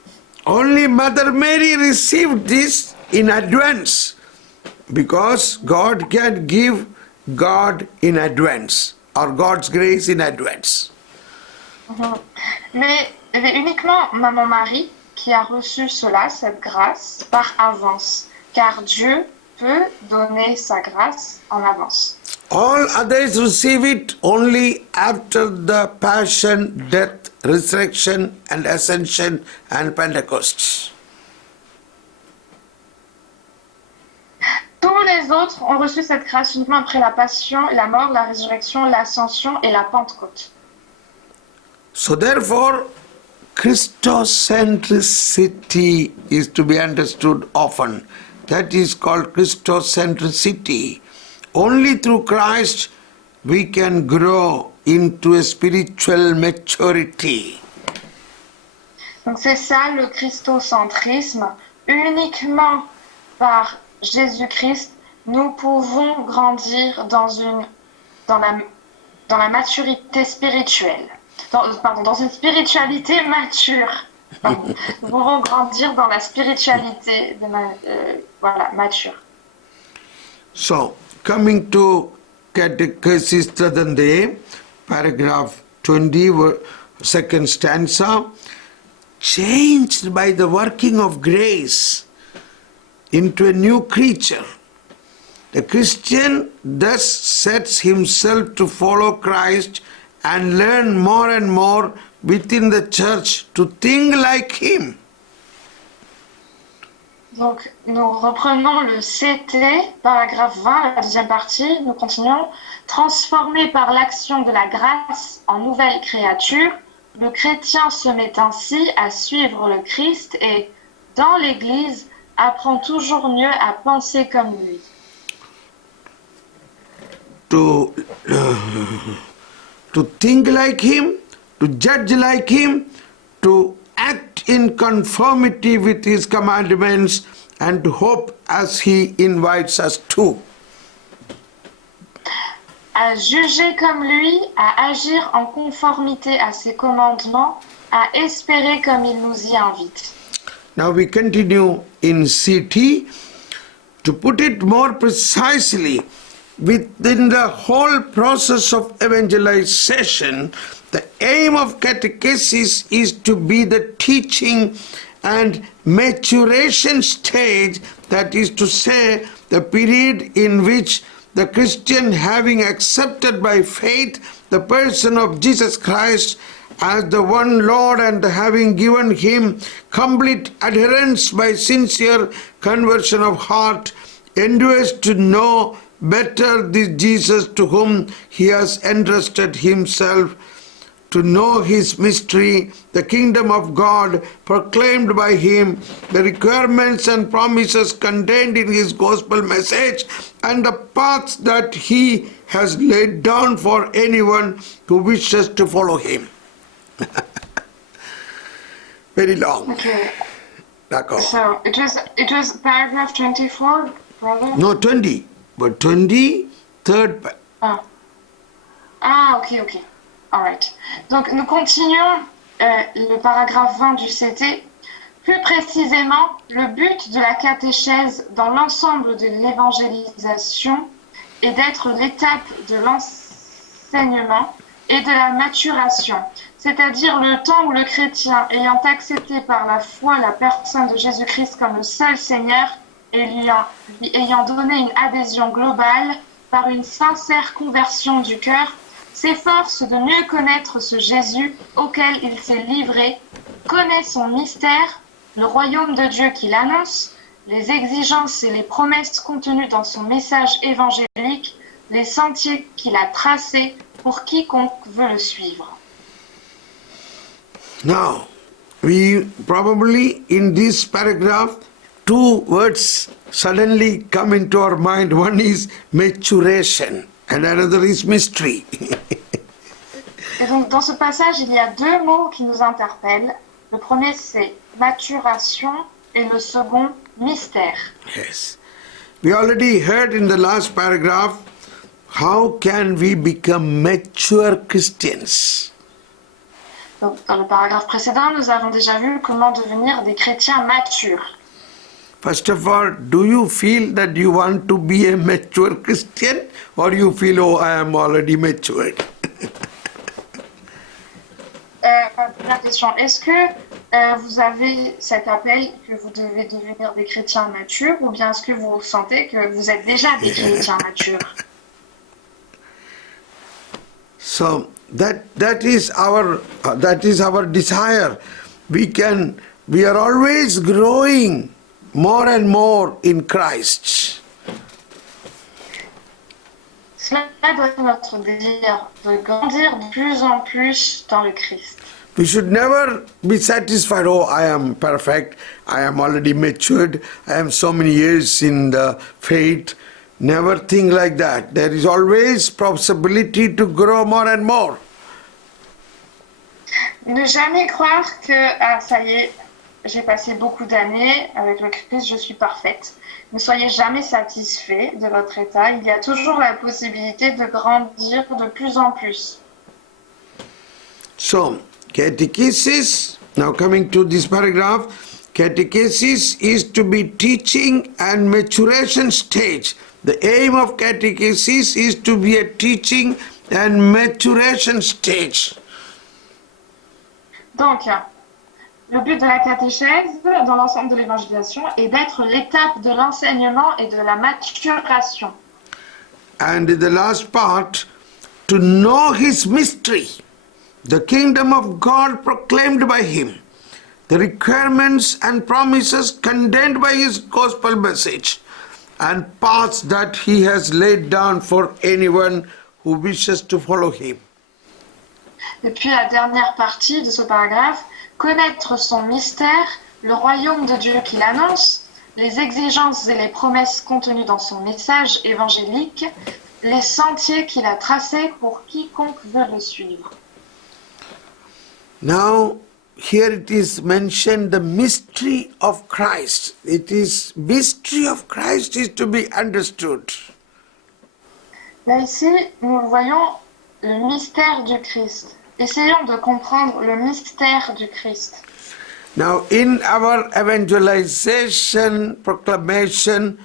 Only Mother Mary received this in advance, because God can give God in advance, or God's grace in advance. Mais il y avait uniquement Maman Marie qui a reçu cela, cette grâce, par avance, car Dieu peut donner sa grâce en avance. All others receive it only after the passion, death, resurrection and ascension and Pentecost. Tous les autres ont reçu cette grâce uniquement après la passion, la mort, la résurrection, l'ascension et la Pentecôte. So therefore, Christocentricity is to be understood often. That is called Christocentricity. Only through Christ we can grow into a spiritual maturity. Donc c'est ça le christocentrisme. Uniquement par Jésus-Christ, nous pouvons grandir dans la maturité spirituelle. Dans une spiritualité mature. Pardon. Nous pouvons grandir dans la spiritualité mature. So, coming to Catechesis Tradande, paragraph 20, second stanza, changed by the working of grace into a new creature. The Christian thus sets himself to follow Christ and learn more and more within the church to think like him. Donc, nous reprenons le CT, paragraphe 20, la deuxième partie. Nous continuons. Transformé par l'action de la grâce en nouvelle créature, le chrétien se met ainsi à suivre le Christ et, dans l'Église, apprend toujours mieux à penser comme lui. To think like him, to judge like him, to act in conformity with his commandments, and to hope as he invites us to. À juger comme lui, à agir en conformité à ses commandements, à espérer comme il nous y invite. Now we continue in CT. To put it more precisely, within the whole process of evangelization, the aim of catechesis is to be the teaching and maturation stage, that is to say, the period in which the Christian, having accepted by faith the person of Jesus Christ as the one Lord and having given him complete adherence by sincere conversion of heart, endeavors to know better this Jesus to whom he has entrusted himself, to know his mystery, the kingdom of God proclaimed by him, the requirements and promises contained in his gospel message, and the paths that he has laid down for anyone who wishes to follow him. Very long. Okay. D'accord. So it was paragraph 24, brother? No, 20. But 23rd. Ok. All right. Donc, nous continuons le paragraphe 20 du CT. Plus précisément, le but de la catéchèse dans l'ensemble de l'évangélisation est d'être l'étape de l'enseignement et de la maturation, c'est-à-dire le temps où le chrétien, ayant accepté par la foi la personne de Jésus-Christ comme le seul Seigneur et lui ayant donné une adhésion globale par une sincère conversion du cœur, s'efforce de mieux connaître ce Jésus auquel il s'est livré, connaît son mystère, le royaume de Dieu qu'il annonce, les exigences et les promesses contenues dans son message évangélique, les sentiers qu'il a tracés pour quiconque veut le suivre. Now, we probably in this paragraph, two words suddenly come into our mind. One is maturation and another is mystery. Et donc, dans ce passage, il y a deux mots qui nous interpellent. Le premier, c'est maturation et le second, mystère. Yes. We already heard in the last paragraph, how can we become mature Christians? Donc, dans le paragraphe précédent, nous avons déjà vu comment devenir des chrétiens matures. First of all, do you feel that you want to be a mature Christian, or you feel, oh, I am already matured? Première question, est-ce que vous avez cet appel que vous devez devenir des chrétiens matures, ou bien est-ce que vous sentez que vous êtes déjà des chrétiens matures? So that is our desire. We are always growing more and more in Christ. Cela doit être notre désir de grandir de plus en plus dans le Christ. We should never be satisfied, oh, I am perfect, I am already matured, I am so many years in the faith, Never think like that. There is always possibility to grow more and more. Ne jamais croire que, ah, ça y est, j'ai passé beaucoup d'années avec le Christ, je suis parfaite. Ne soyez jamais satisfait de votre état. Il y a toujours la possibilité de grandir de plus en plus. So, catechesis, now coming to this paragraph, catechesis is to be teaching and maturation stage. The aim of catechesis is to be a teaching and maturation stage. Donc, le but de la catéchèse dans l'ensemble de l'évangélisation est d'être l'étape de l'enseignement et de la maturation. And in the last part, to know his mystery, the kingdom of God proclaimed by him, the requirements and promises contained by his gospel message, and paths that he has laid down for anyone who wishes to follow him. Et puis la dernière partie de ce paragraphe, connaître son mystère, le royaume de Dieu qu'il annonce, les exigences et les promesses contenues dans son message évangélique, les sentiers qu'il a tracés pour quiconque veut le suivre. Now, here it is mentioned the mystery of Christ. It is mystery of Christ is to be understood. Là ici, nous voyons le mystère du Christ. Essayons de comprendre le mystère du Christ. Now, in our evangelization proclamation,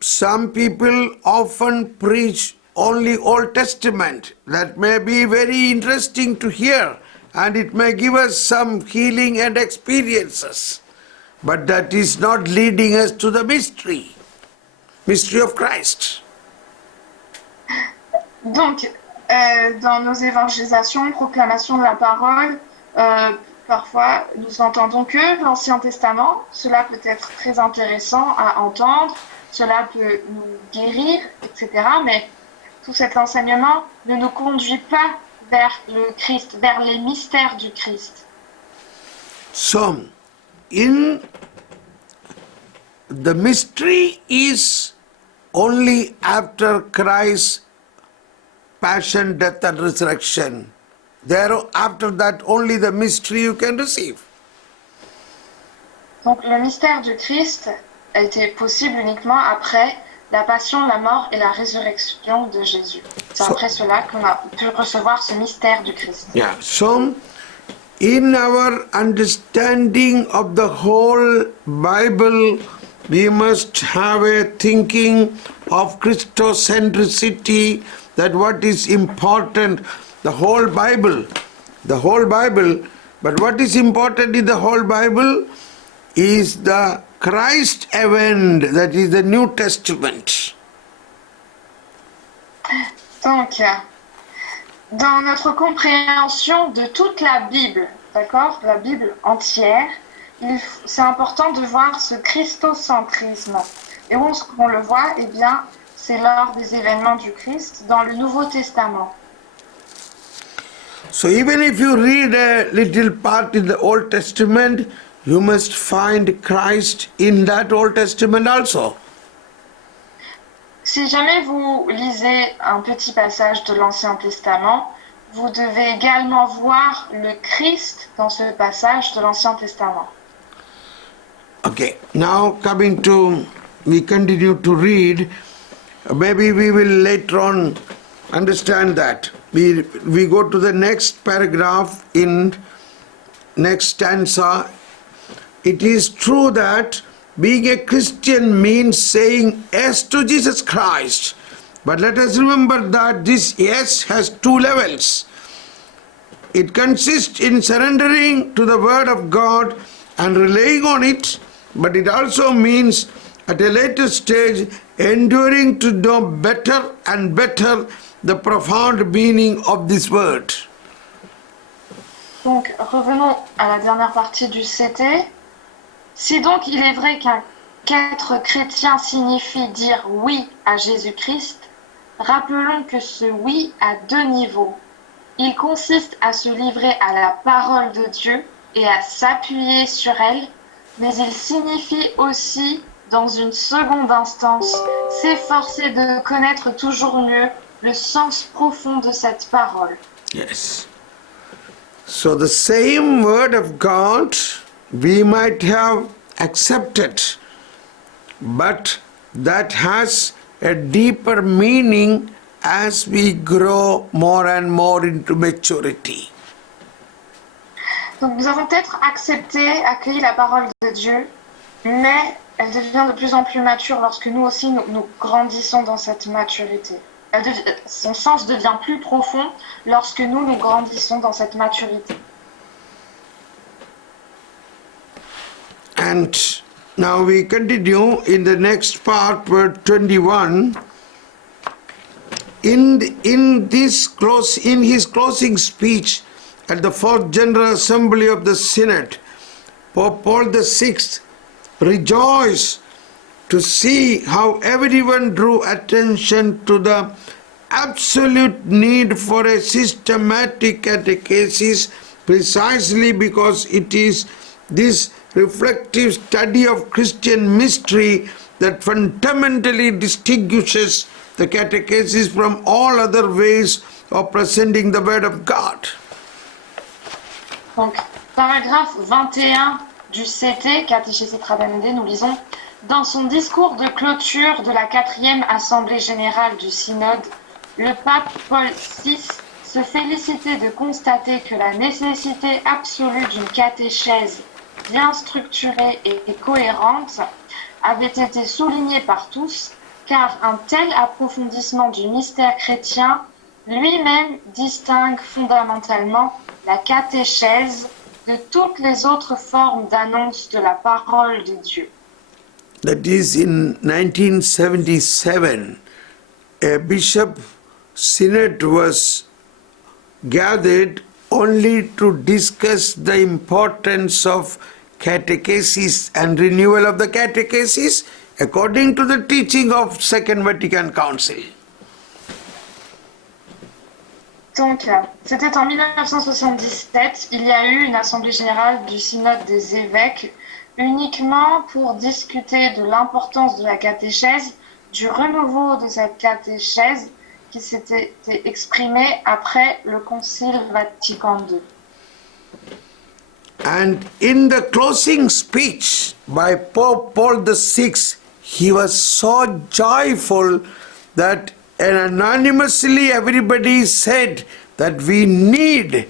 some people often preach only Old Testament. That may be very interesting to hear, and it may give us some healing and experiences. But that is not leading us to the mystery of Christ. Donc, dans nos évangélisations, proclamations de la parole, parfois nous entendons que l'Ancien Testament. Cela peut être très intéressant à entendre, cela peut nous guérir, etc. Mais tout cet enseignement ne nous conduit pas vers le Christ, vers les mystères du Christ. So, in the mystery is only after Christ's passion, death and resurrection. There, after that, only the mystery you can receive. Donc le mystère du Christ a été possible uniquement après la passion, la mort et la résurrection de Jésus. C'est après cela qu'on a pu recevoir ce mystère du Christ. Yeah. So, in our understanding of the whole Bible, we must have a thinking of Christocentricity, that what is important, the whole Bible, but what is important in the whole Bible is the Christ event, that is the New Testament. Donc, dans notre compréhension de toute la Bible, d'accord, la Bible entière, c'est important de voir ce christocentrisme. Et où est-ce qu'on le voit? Eh bien, c'est lors des événements du Christ dans le Nouveau Testament. So even if you read a little part in the Old Testament, you must find Christ in that Old Testament also. Si jamais vous lisez un petit passage de l'Ancien Testament, vous devez également voir le Christ dans ce passage de l'Ancien Testament. Okay, now we continue to read. Maybe we will later on understand that. We go to the next paragraph in next stanza. It is true that being a Christian means saying yes to Jesus Christ. But let us remember that this yes has two levels. It consists in surrendering to the Word of God and relying on it, but it also means at a later stage enduring to know better and better the profound meaning of this word. Donc, revenons à la dernière partie du CT. Si donc il est vrai qu'être chrétien signifie dire oui à Jésus-Christ, rappelons que ce oui a deux niveaux. Il consiste à se livrer à la parole de Dieu et à s'appuyer sur elle, mais il signifie aussi dans une seconde instance, s'efforcer de connaître toujours mieux le sens profond de cette parole. Yes. So the same word of God we might have accepted, but that has a deeper meaning as we grow more and more into maturity. Donc nous avons peut-être accepté, accueilli la parole de Dieu, mais elle devient de plus en plus mature lorsque nous aussi nous grandissons dans cette maturité. Son sens devient plus profond lorsque nous grandissons dans cette maturité. And now we continue in the next part, verse 21. In his closing speech at the Fourth General Assembly of the Synod, Pope Paul VI rejoiced to see how everyone drew attention to the absolute need for a systematic catechesis, precisely because it is this reflective study of Christian mystery that fundamentally distinguishes the catechesis from all other ways of presenting the Word of God. Donc, paragraphe 21 du CT, Catéchésis Tradendae, nous lisons: dans son discours de clôture de la 4e Assemblée générale du Synode, le pape Paul VI se félicitait de constater que la nécessité absolue d'une catéchèse bien structurée et cohérente avait été soulignée par tous, car un tel approfondissement du mystère chrétien lui-même distingue fondamentalement la catéchèse de toutes les autres formes d'annonce de la parole de Dieu. That is, in 1977, a bishop synod was gathered only to discuss the importance of catechesis and renewal of the catechesis according to the teaching of Second Vatican Council. Donc, c'était en 1977, il y a eu une assemblée générale du synode des évêques uniquement pour discuter de l'importance de la catéchèse, du renouveau de cette catéchèse qui s'était exprimé après le Concile Vatican II. And in the closing speech by Pope Paul VI, he was so joyful that anonymously everybody said that we need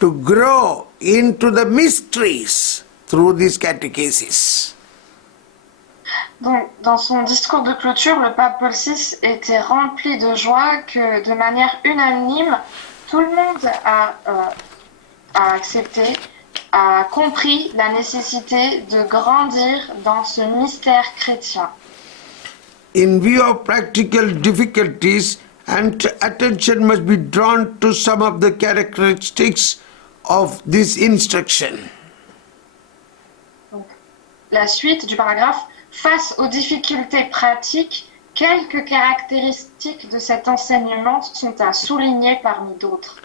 to grow into the mysteries through this catechesis. Donc, dans son discours de clôture, le pape Paul VI était rempli de joie que, de manière unanime, tout le monde a accepté, a compris la nécessité de grandir dans ce mystère chrétien. In view of practical difficulties, attention must be drawn to some of the characteristics of this instruction. Donc, la suite du paragraphe: face aux difficultés pratiques, quelques caractéristiques de cet enseignement sont à souligner parmi d'autres.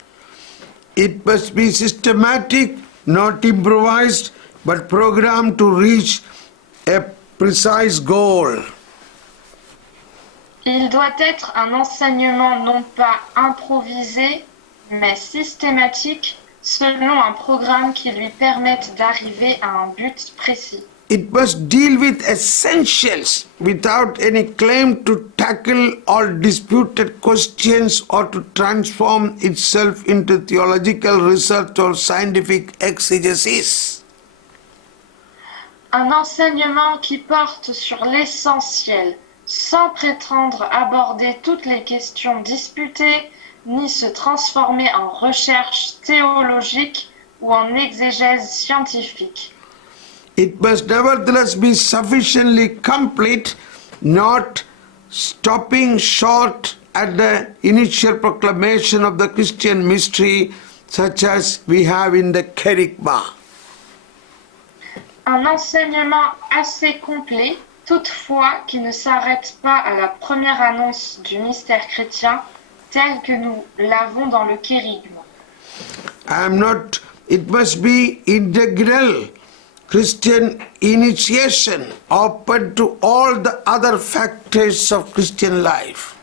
It must be systematic, not improvised, but programmed to reach a precise goal. Il doit être un enseignement non pas improvisé, mais systématique, selon un programme qui lui permette d'arriver à un but précis. It must deal with essentials without any claim to tackle all disputed questions or to transform itself into theological research or scientific exegesis. Un enseignement qui porte sur l'essentiel, sans prétendre aborder toutes les questions disputées, ni se transformer en recherche théologique ou en exégèse scientifique. It must nevertheless be sufficiently complete, not stopping short at the initial proclamation of the Christian mystery, such as we have in the Kerygma. Un enseignement assez complet, toutefois qui ne s'arrête pas à la première annonce du mystère chrétien, tel que nous l'avons dans le Kérygme. It must be integral, Christian initiation open to all the other factors of Christian life.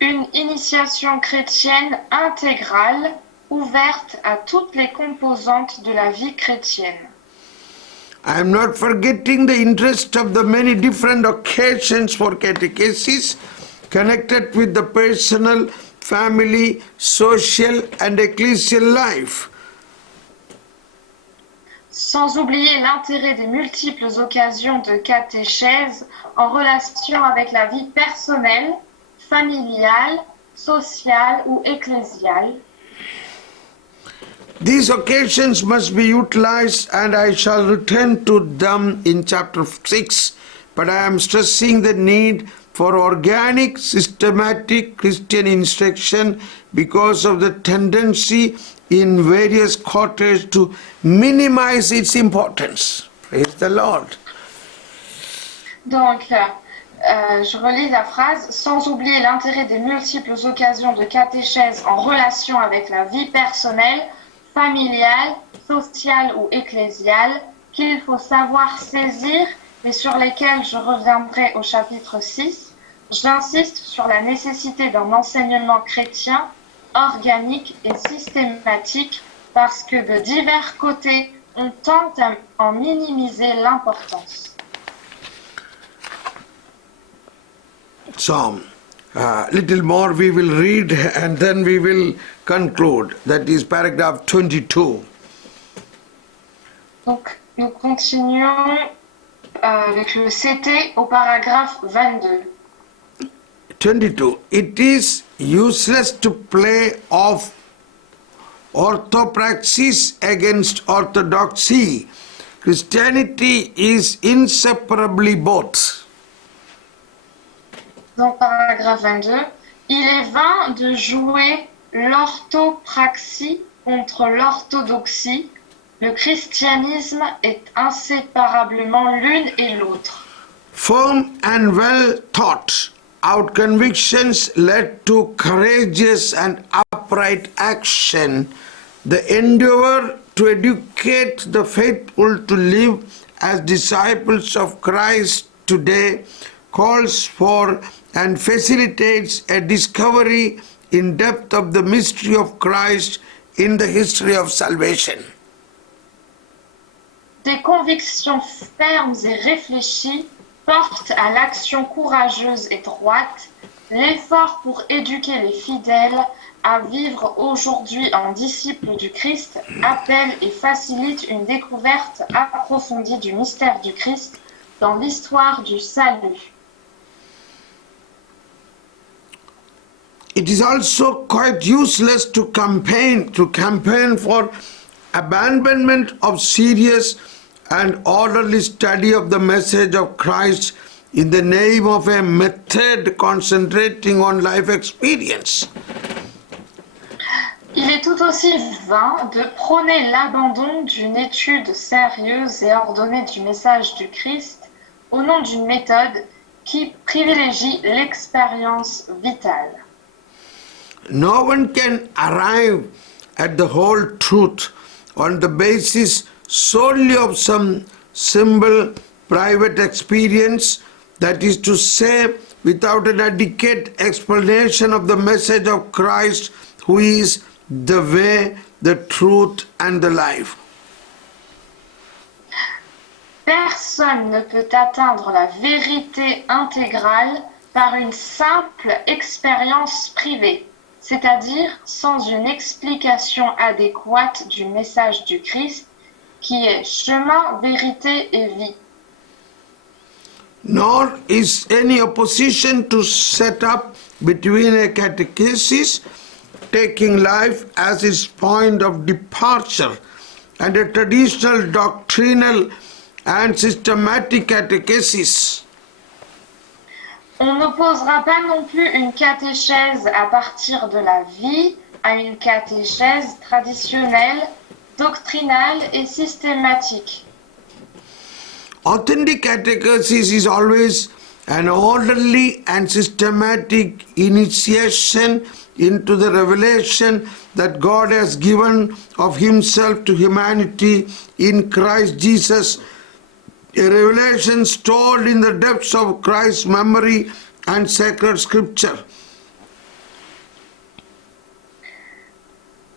Une initiation chrétienne intégrale, ouverte à toutes les composantes de la vie chrétienne. I am not forgetting the interest of the many different occasions for catechesis connected with the personal, family, social and ecclesial life. Sans oublier l'intérêt des multiples occasions de catéchèse en relation avec la vie personnelle, familiale, sociale ou ecclésiale. These occasions must be utilized and I shall return to them in chapter 6, but I am stressing the need for organic, systematic Christian instruction because of the tendency in various quarters to minimize its importance. Praise the Lord. Donc, je relis la phrase, sans oublier l'intérêt des multiples occasions de catéchèse en relation avec la vie personnelle, familiale, sociale ou ecclésiale, qu'il faut savoir saisir et sur lesquelles je reviendrai au chapitre 6, j'insiste sur la nécessité d'un enseignement chrétien organique et systématique parce que de divers côtés, on tente à en minimiser l'importance. So, little more we will read and then we will conclude. That is paragraph 22. Donc, nous continuons avec le CT au paragraphe 22. 22. It is useless to play off orthopraxis against orthodoxy. Christianity is inseparably both. Donc, paragraphe 22. Il est vain de jouer l'orthopraxie contre l'orthodoxie. Le christianisme est inséparablement l'une et l'autre. Firm and well thought out convictions led to courageous and upright action. The endeavor to educate the faithful to live as disciples of Christ today calls for and facilitates a discovery in depth of the mystery of Christ in the history of salvation. Des convictions fermes et réfléchies portent à l'action courageuse et droite, l'effort pour éduquer les fidèles à vivre aujourd'hui en disciples du Christ appelle et facilite une découverte approfondie du mystère du Christ dans l'histoire du salut. It is also quite useless to campaign for abandonment of serious and orderly study of the message of Christ in the name of a method concentrating on life experience. Il est tout aussi vain de prôner l'abandon d'une étude sérieuse et ordonnée du message du Christ au nom d'une méthode qui privilégie l'expérience vitale. No one can arrive at the whole truth on the basis solely of some simple private experience, that is to say, without an adequate explanation of the message of Christ, who is the way, the truth and the life. Personne ne peut atteindre la vérité intégrale par une simple expérience privée, c'est-à-dire sans une explication adéquate du message du Christ, qui est chemin, vérité et vie. Nor is any opposition to set up between a catechesis taking life as its point of departure and a traditional doctrinal and systematic catechesis. On n'opposera pas non plus une catéchèse à partir de la vie à une catéchèse traditionnelle, doctrinale et systématique. Authentic catechesis is always an orderly and systematic initiation into the revelation that God has given of Himself to humanity in Christ Jesus, a revelation stored in the depths of Christ's memory and sacred scripture.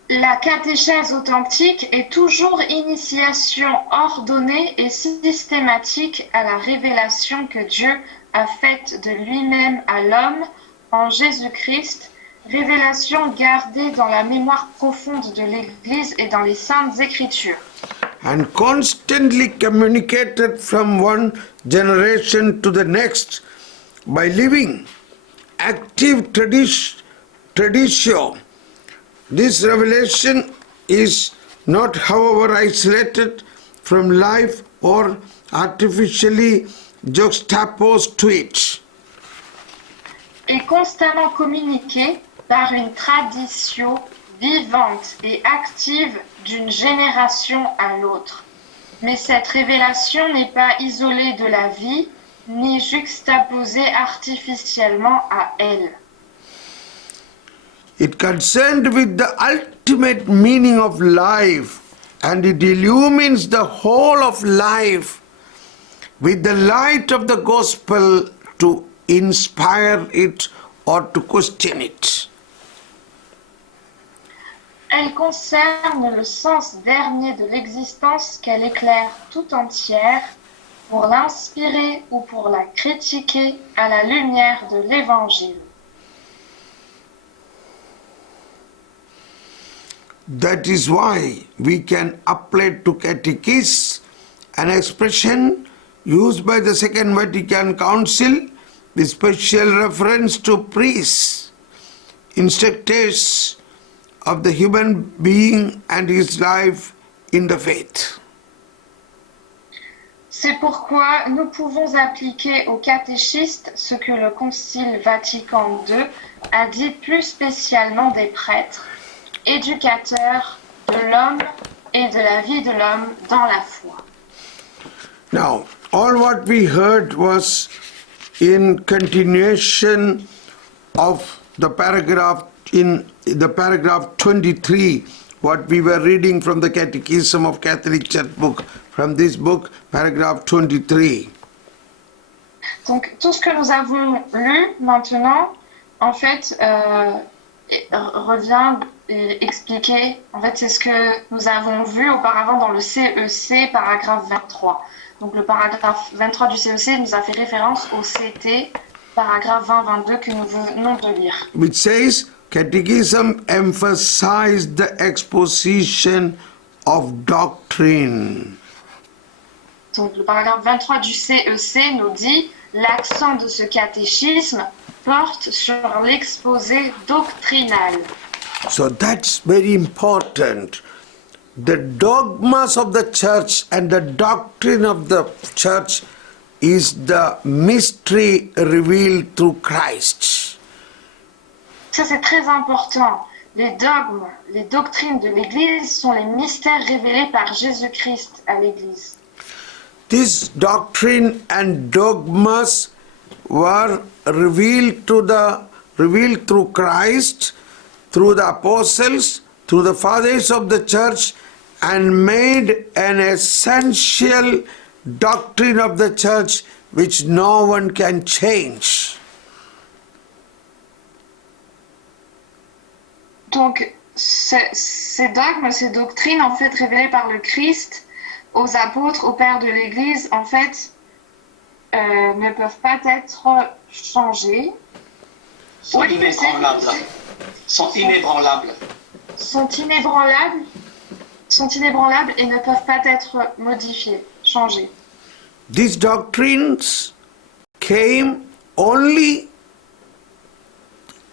La catéchèse authentique est toujours initiation ordonnée et systématique à la révélation que Dieu a faite de lui-même à l'homme en Jésus-Christ, révélation gardée dans la mémoire profonde de l'Église et dans les Saintes Écritures. And constantly communicated from one generation to the next by living active traditio. This revelation is not, however, isolated from life or artificially juxtaposed to it. Est constamment communiqué par une tradition vivante et active d'une génération à l'autre. Mais cette révélation n'est pas isolée de la vie, ni juxtaposée artificiellement à elle. It concerned with the ultimate meaning of life, and it illumines the whole of life with the light of the gospel to inspire it or to question it. Elle concerne le sens dernier de l'existence qu'elle éclaire tout entière pour l'inspirer ou pour la critiquer à la lumière de l'Évangile. That is why we can apply to catechism an expression used by the Second Vatican Council with special reference to priests, instructors of the human being and his life in the faith. C'est pourquoi nous pouvons appliquer aux catéchistes ce que le Concile Vatican II a dit plus spécialement des prêtres, éducateurs de l'homme et de la vie de l'homme dans la foi. Now, all what we heard was in continuation of the paragraph in the paragraph 23, what we were reading from the Catechism of Catholic Church book, from this book, paragraph 23. Donc tout ce que nous avons lu maintenant, en fait, revient et expliquer, en fait, c'est ce que nous avons vu auparavant dans le CEC, paragraphe 23. Donc le paragraphe 23 du CEC nous a fait référence au CT, paragraphe 20-22 que nous venons de lire. Which says, Catechism emphasized the exposition of doctrine. Donc le paragraphe 23 du CEC nous dit l'accent de ce catéchisme porte sur l'exposé doctrinal. So that's very important. The dogmas of the church and the doctrine of the church is the mystery revealed through Christ. Ça c'est très important. Les dogmes, les doctrines de l'Église sont les mystères révélés par Jésus-Christ à l'Église. This doctrine and dogmas were revealed through Christ, through the apostles, through the fathers of the church, and made an essential doctrine of the church which no one can change. Donc ces dogmes, ces doctrines en fait révélées par le Christ aux apôtres, aux pères de l'Église, en fait, ne peuvent pas être changés. Sont inébranlables. Sont inébranlables. Sont inébranlables et ne peuvent pas être modifiés, changés. These doctrines came only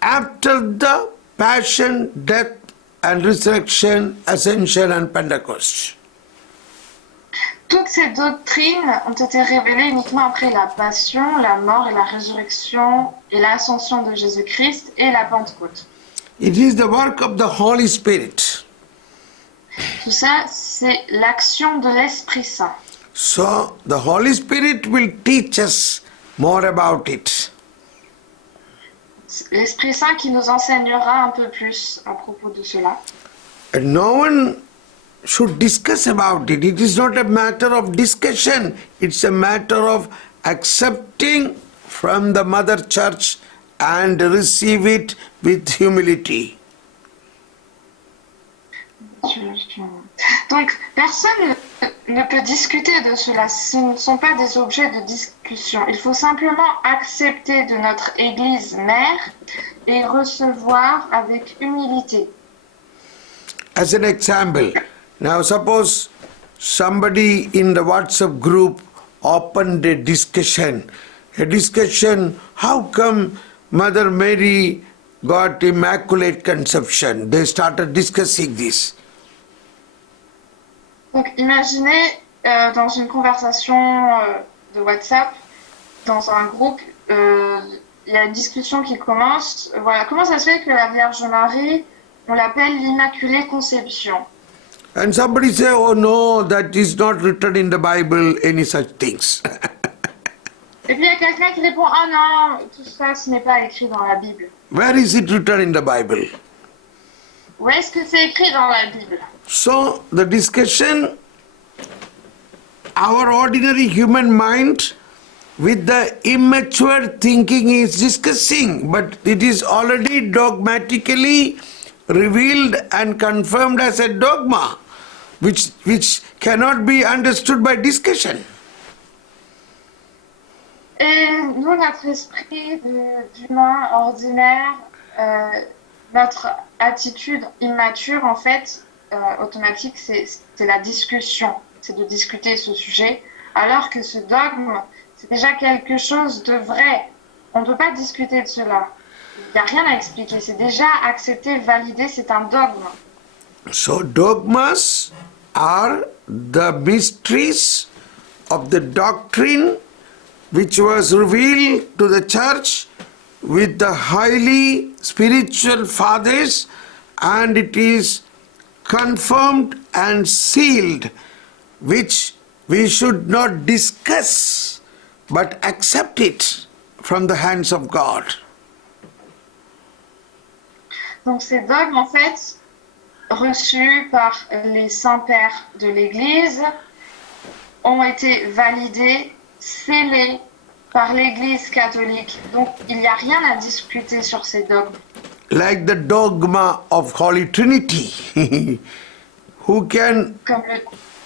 after the Passion, death and resurrection, ascension and Pentecost. Toutes ces doctrines ont été révélées uniquement après la passion, la mort et la résurrection et l'ascension de Jésus-Christ et la Pentecôte. It is the work of the Holy Spirit. Tout ça, c'est l'action de l'Esprit Saint. So the Holy Spirit will teach us more about it. L'Esprit Saint qui nous enseignera un peu plus à propos de cela. And no one should discuss about it. It is not a matter of discussion. It's a matter of accepting from the Mother Church and receive it with humility. Donc, personne ne peut discuter de cela. Ce ne sont pas des objets de discussion. Il faut simplement accepter de notre Église mère et recevoir avec humilité. As an example, now suppose somebody in the WhatsApp group opened a discussion, how come Mother Mary got Immaculate Conception? They started discussing this. Donc, imaginez dans une conversation de WhatsApp, dans un groupe, il y a une discussion qui commence. Voilà, comment ça se fait que la Vierge Marie, on l'appelle l'Immaculée Conception? And somebody say, oh no, that is not written in the Bible, any such things. Et puis il y a quelqu'un qui répond, ah non, tout ça, ce n'est pas écrit dans la Bible. Where is it written in the Bible? Où est-ce que c'est écrit dans la Bible? So the discussion, our ordinary human mind with the immature thinking is discussing, but it is already dogmatically revealed and confirmed as a dogma, which cannot be understood by discussion. Et nous, notre esprit d'humain ordinaire, notre attitude immature, en fait, automatique, c'est la discussion, c'est de discuter ce sujet, alors que ce dogme, c'est déjà quelque chose de vrai. On ne peut pas discuter de cela. Il n'y a rien à expliquer, c'est déjà accepté, validé, c'est un dogme. So dogmas are the mysteries of the doctrine which was revealed to the church with the highly spiritual fathers, and it is confirmed and sealed, which we should not discuss but accept it from the hands of God. Donc ces dogmes, en fait, reçus par les saints-pères de l'Église, ont été validés, scellés par l'Église catholique. Donc il n'y a rien à discuter sur ces dogmes. Like the dogma of Holy Trinity. Who can...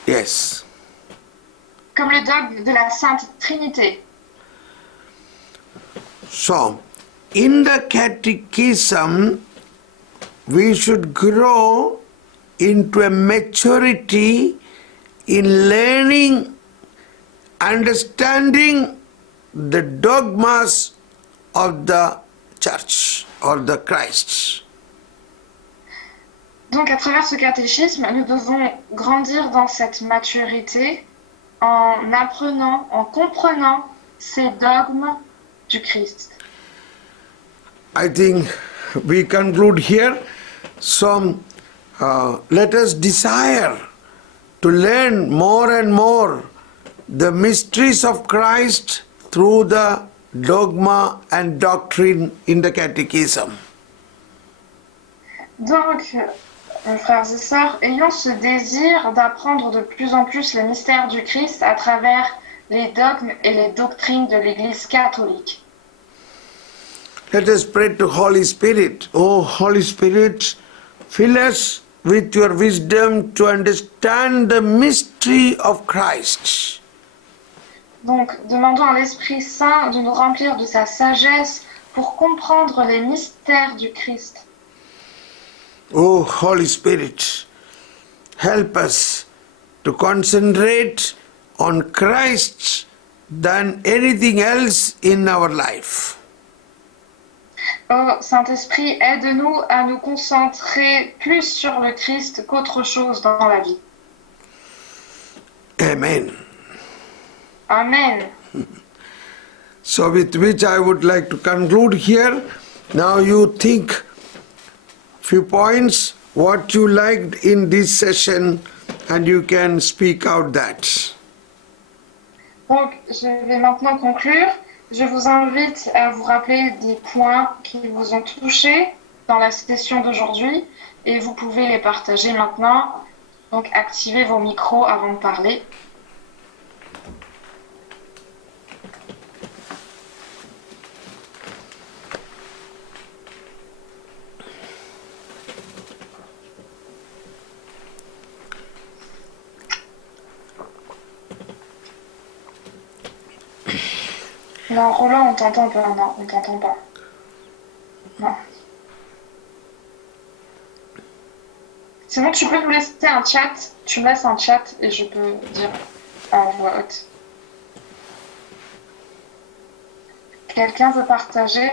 Yes. Comme le dogme de la Sainte Trinité. So, in the catechism, we should grow into a maturity in learning, understanding the dogmas of the church or the Christ. Donc à travers ce catéchisme, nous devons grandir dans cette maturité en apprenant, en comprenant ces dogmes du Christ. I think we conclude here. So let us desire to learn more and more the mysteries of Christ through the dogma and doctrine in the catechism. Donc, mes frères et sœurs, ayons ce désir d'apprendre de plus en plus le mystère du Christ à travers les dogmes et les doctrines de l'Église catholique. Let us pray to Holy Spirit. Oh, Holy Spirit, fill us with your wisdom to understand the mystery of Christ. Donc, demandons à l'Esprit Saint de nous remplir de sa sagesse pour comprendre les mystères du Christ. Oh, Holy Spirit, help us to concentrate on Christ than anything else in our life. Oh, Saint-Esprit, aide-nous à nous concentrer plus sur le Christ qu'autre chose dans la vie. Amen. Amen. So with which I would like to conclude here. Now you think few points what you liked in this session and you can speak out that. Donc, je vais maintenant conclure. Je vous invite à vous rappeler des points qui vous ont touché dans la session d'aujourd'hui et vous pouvez les partager maintenant. Donc activez vos micros avant de parler. Non, Roland, on t'entend pas. Non, on t'entend pas. Non. Sinon, tu peux nous laisser un chat. Tu me laisses un chat et je peux dire en voix haute. Quelqu'un veut partager?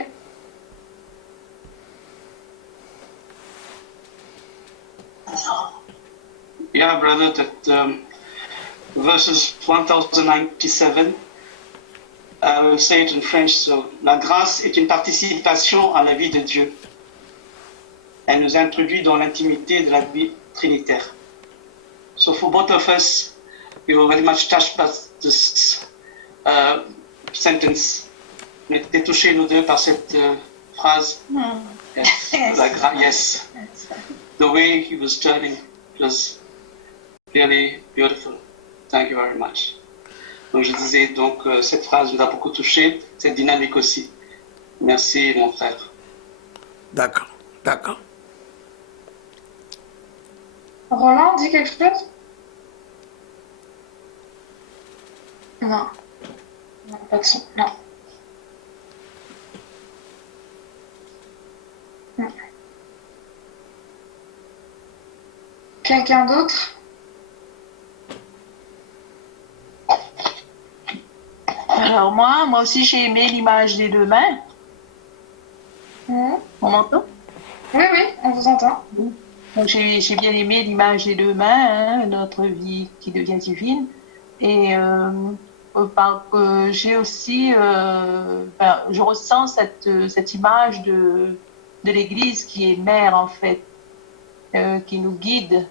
Yeah, brother, that verses 1097, I will say it in French. So, la grâce est une participation à la vie de Dieu. Elle nous introduit dans l'intimité de la vie trinitaire. So for both of us, we were very much touched by this sentence. On était touchés nous deux par cette phrase. Yes. Yes. The way he was turning was really beautiful. Thank you very much. Donc je disais, cette phrase nous a beaucoup touché, cette dynamique aussi. Merci mon frère. D'accord, d'accord. Roland, dis quelque chose? Non. Non, pas de son. Non. Non. Quelqu'un d'autre? Alors moi aussi j'ai aimé l'image des deux mains. On m'entend? Oui, oui, on vous entend. Donc j'ai bien aimé l'image des deux mains, notre vie qui devient divine. Et j'ai aussi, je ressens cette image de l'Église qui est mère en fait, qui nous guide.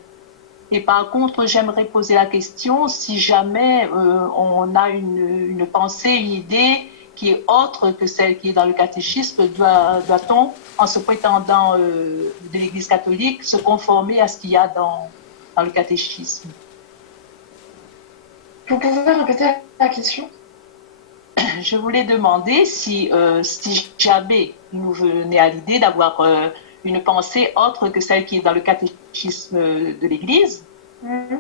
Et par contre, j'aimerais poser la question, si jamais on a une pensée, une idée qui est autre que celle qui est dans le catéchisme, doit-on, en se prétendant de l'Église catholique, se conformer à ce qu'il y a dans le catéchisme? Vous pouvez répéter la question? Je voulais demander si jamais il nous venait à l'idée d'avoir une pensée autre que celle qui est dans le catéchisme de l'Église,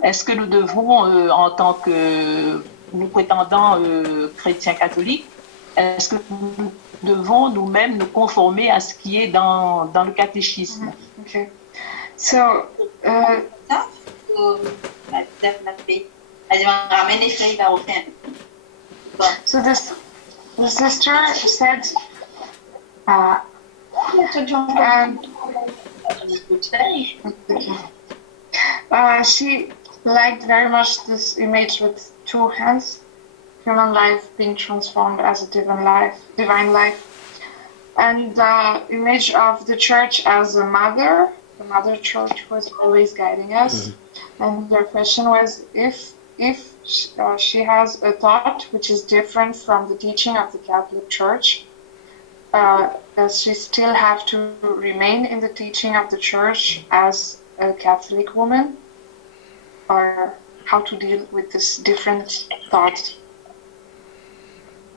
est-ce que nous devons, en tant que nous prétendant chrétiens catholiques, est-ce que nous devons nous-mêmes nous conformer à ce qui est dans le catéchisme? Okay. So, so the sister said, she liked very much this image with two hands, human life being transformed as a divine life, and the image of the church as a mother. The mother church was always guiding us, and their question was if she has a thought which is different from the teaching of the Catholic Church, does she still have to remain in the teaching of the Church as a Catholic woman, or how to deal with this different thought?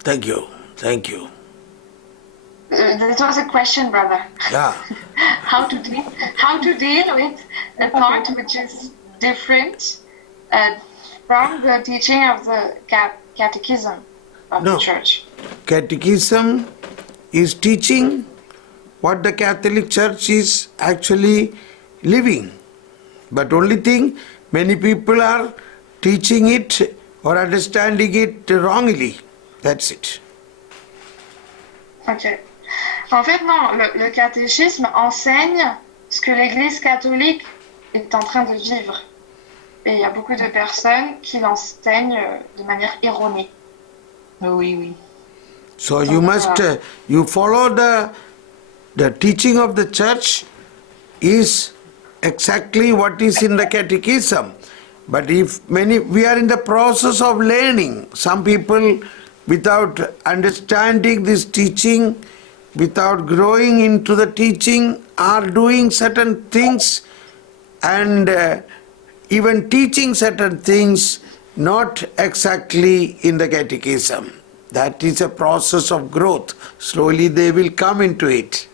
Thank you, thank you. That was a question, brother. Yeah. How to deal with a thought which is different from the teaching of the catechism of the Church? Catechism is teaching what the Catholic Church is actually living. But only thing, many people are teaching it or understanding it wrongly. That's it. Ok. En fait, non, le catéchisme enseigne ce que l'Église catholique est en train de vivre. Et il y a beaucoup de personnes qui l'enseignent de manière erronée. Oui, oui. So you must, you follow the teaching of the Church is exactly what is in the catechism. But if we are in the process of learning, some people without understanding this teaching, without growing into the teaching, are doing certain things and even teaching certain things not exactly in the catechism. That is a process of growth. Slowly they will come into it.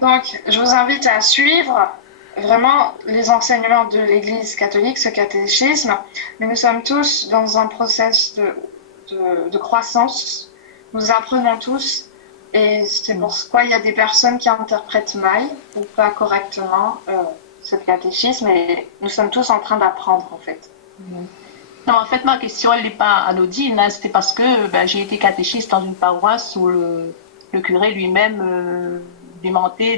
Donc, je vous invite à suivre vraiment les enseignements de l'Église catholique, ce catéchisme, mais nous sommes tous dans un processus de croissance. Nous apprenons tous, et c'est pourquoi il y a des personnes qui interprètent mal ou pas correctement ce catéchisme, et nous sommes tous en train d'apprendre en fait. Non, en fait, ma question, elle n'est pas anodine. Hein. C'était parce que j'ai été catéchiste dans une paroisse où le curé lui-même démentait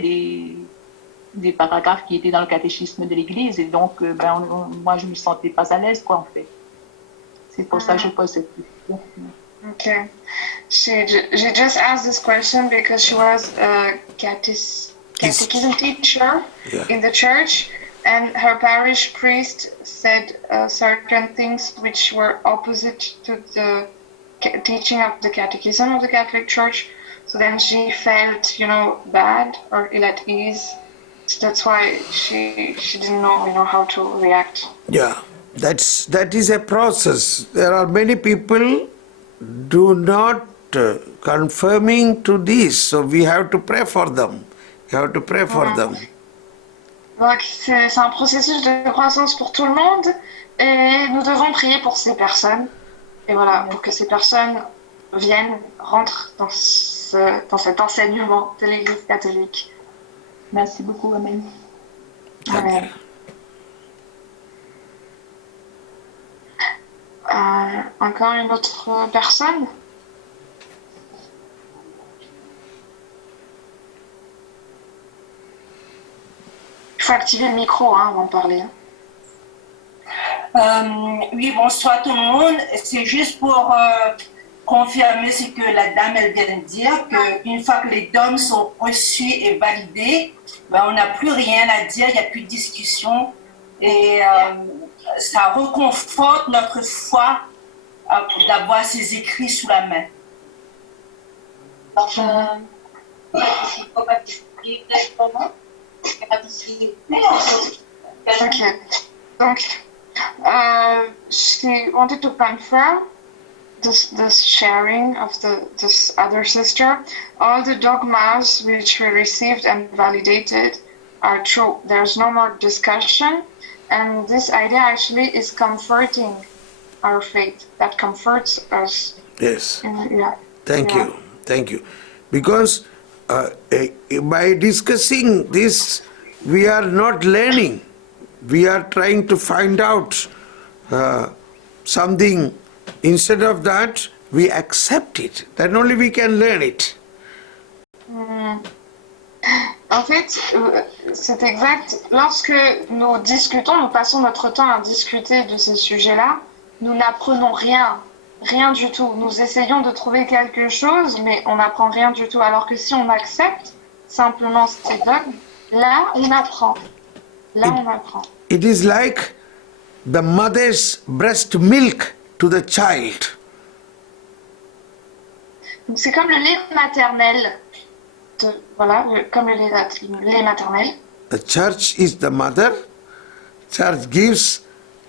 des paragraphes qui étaient dans le catéchisme de l'Église. Et donc, moi, je ne me sentais pas à l'aise, quoi, en fait. C'est pour ça que je pose cette question. Okay. She just asked this question because she was a catechism teacher in the church, and her parish priest said certain things which were opposite to the teaching of the catechism of the Catholic Church. So then she felt, bad or ill at ease. So that's why she didn't know, how to react. Yeah, that is a process. There are many people do not confirming to this, so we have to pray for them. You have to pray for them. Donc c'est un processus de croissance pour tout le monde et nous devons prier pour ces personnes. Et voilà, pour que ces personnes rentrent dans cet enseignement de l'Église catholique. Merci beaucoup, Amen. Amen. Encore une autre personne? Il faut activer le micro avant de parler. Oui, bonsoir tout le monde. C'est juste pour confirmer ce que la dame elle vient de dire, qu'une fois que les dogmes sont reçus et validés, on n'a plus rien à dire, il n'y a plus de discussion. Et ça reconforte notre foi d'avoir ces écrits sous la main. Okay. Donc, she wanted to confirm this sharing of this other sister. All the dogmas which we received and validated are true. There's no more discussion, and this idea actually is comforting our faith. That comforts us. Yes. Yeah. Thank you. Because by discussing this, we are not learning. We are trying to find out something. Instead of that, we accept it. Then only we can learn it. En fait, c'est exact. Lorsque nous discutons, nous passons notre temps à discuter de ces sujets-là, nous n'apprenons rien du tout. Nous essayons de trouver quelque chose, mais on n'apprend rien du tout. Alors que si on accepte simplement ces dogmes, là, on apprend. It is like the mother's breast milk to the child. C'est comme le lait maternel. Comme le lait maternel. The church is the mother. Church gives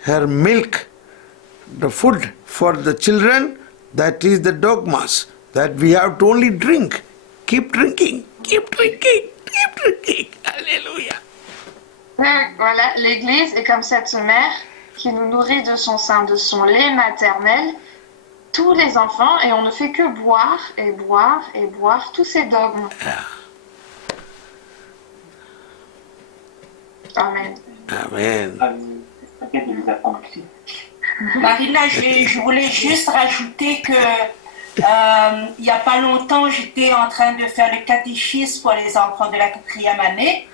her milk, the food for the children. That is the dogmas that we have to only drink. Keep drinking. Hallelujah. Voilà, l'Église est comme cette mère qui nous nourrit de son sein, de son lait maternel, tous les enfants, et on ne fait que boire et boire et boire tous ces dogmes. Amen. Marina, je voulais juste rajouter que il n'y a pas longtemps, j'étais en train de faire le catéchisme pour les enfants de la 4e année.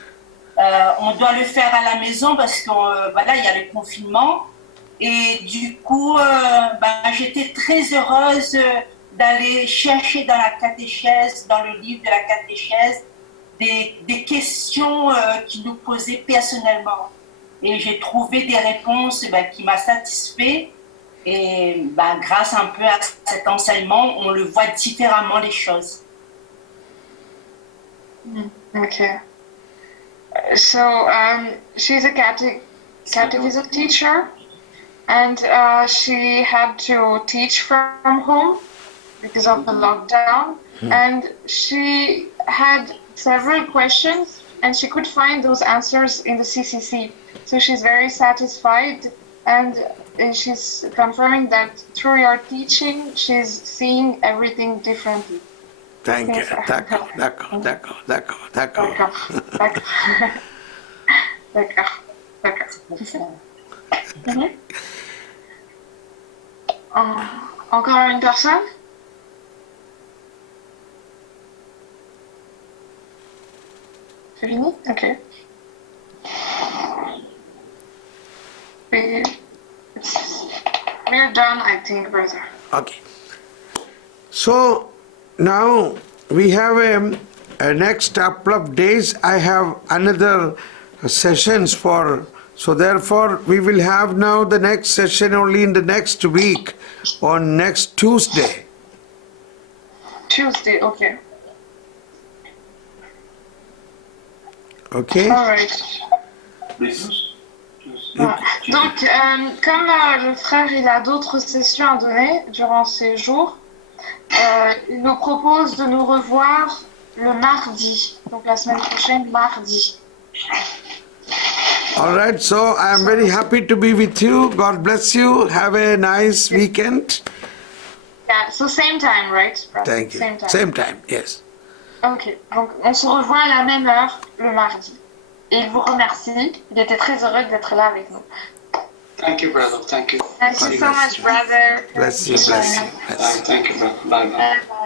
On doit le faire à la maison parce qu'il y a le confinement. Et du coup, j'étais très heureuse d'aller chercher dans la catéchèse, dans le livre de la catéchèse, des questions qui nous posaient personnellement. Et j'ai trouvé des réponses qui m'ont satisfait. Et bah, grâce un peu à cet enseignement, on le voit différemment les choses. Okay. So she's a catechism teacher, and she had to teach from home because of the lockdown. And she had several questions, and she could find those answers in the CCC. So she's very satisfied, and she's confirming that through your teaching, she's seeing everything differently. Thank you. Yes, sir. D'accord, d'accord, d'accord, d'accord, d'accord. D'accord. D'accord. D'accord. Mhm. Encore une personne? C'est fini? Ok. We're done, I think, brother. Okay. So now we have a next couple of days. I have another sessions for. So therefore, we will have now the next session only in the next week, on next Tuesday. Tuesday, okay. Okay. All right. Donc, comme le frère il a d'autres sessions à donner durant ces jours, il nous propose de nous revoir le mardi, donc la semaine prochaine, mardi. All right. So I am very happy to be with you. God bless you. Have a nice weekend. Yeah, so same time, right? brother? Thank you. Same time. Same time. Yes. Ok, donc on se revoit à la même heure le mardi. Et il vous remercie. Il était très heureux d'être là avec nous. Thank you, brother. Thank you. Thank you so much, brother. Bless you. Bless you. Bless you. Thank you, brother. Bye bye. Bye bye.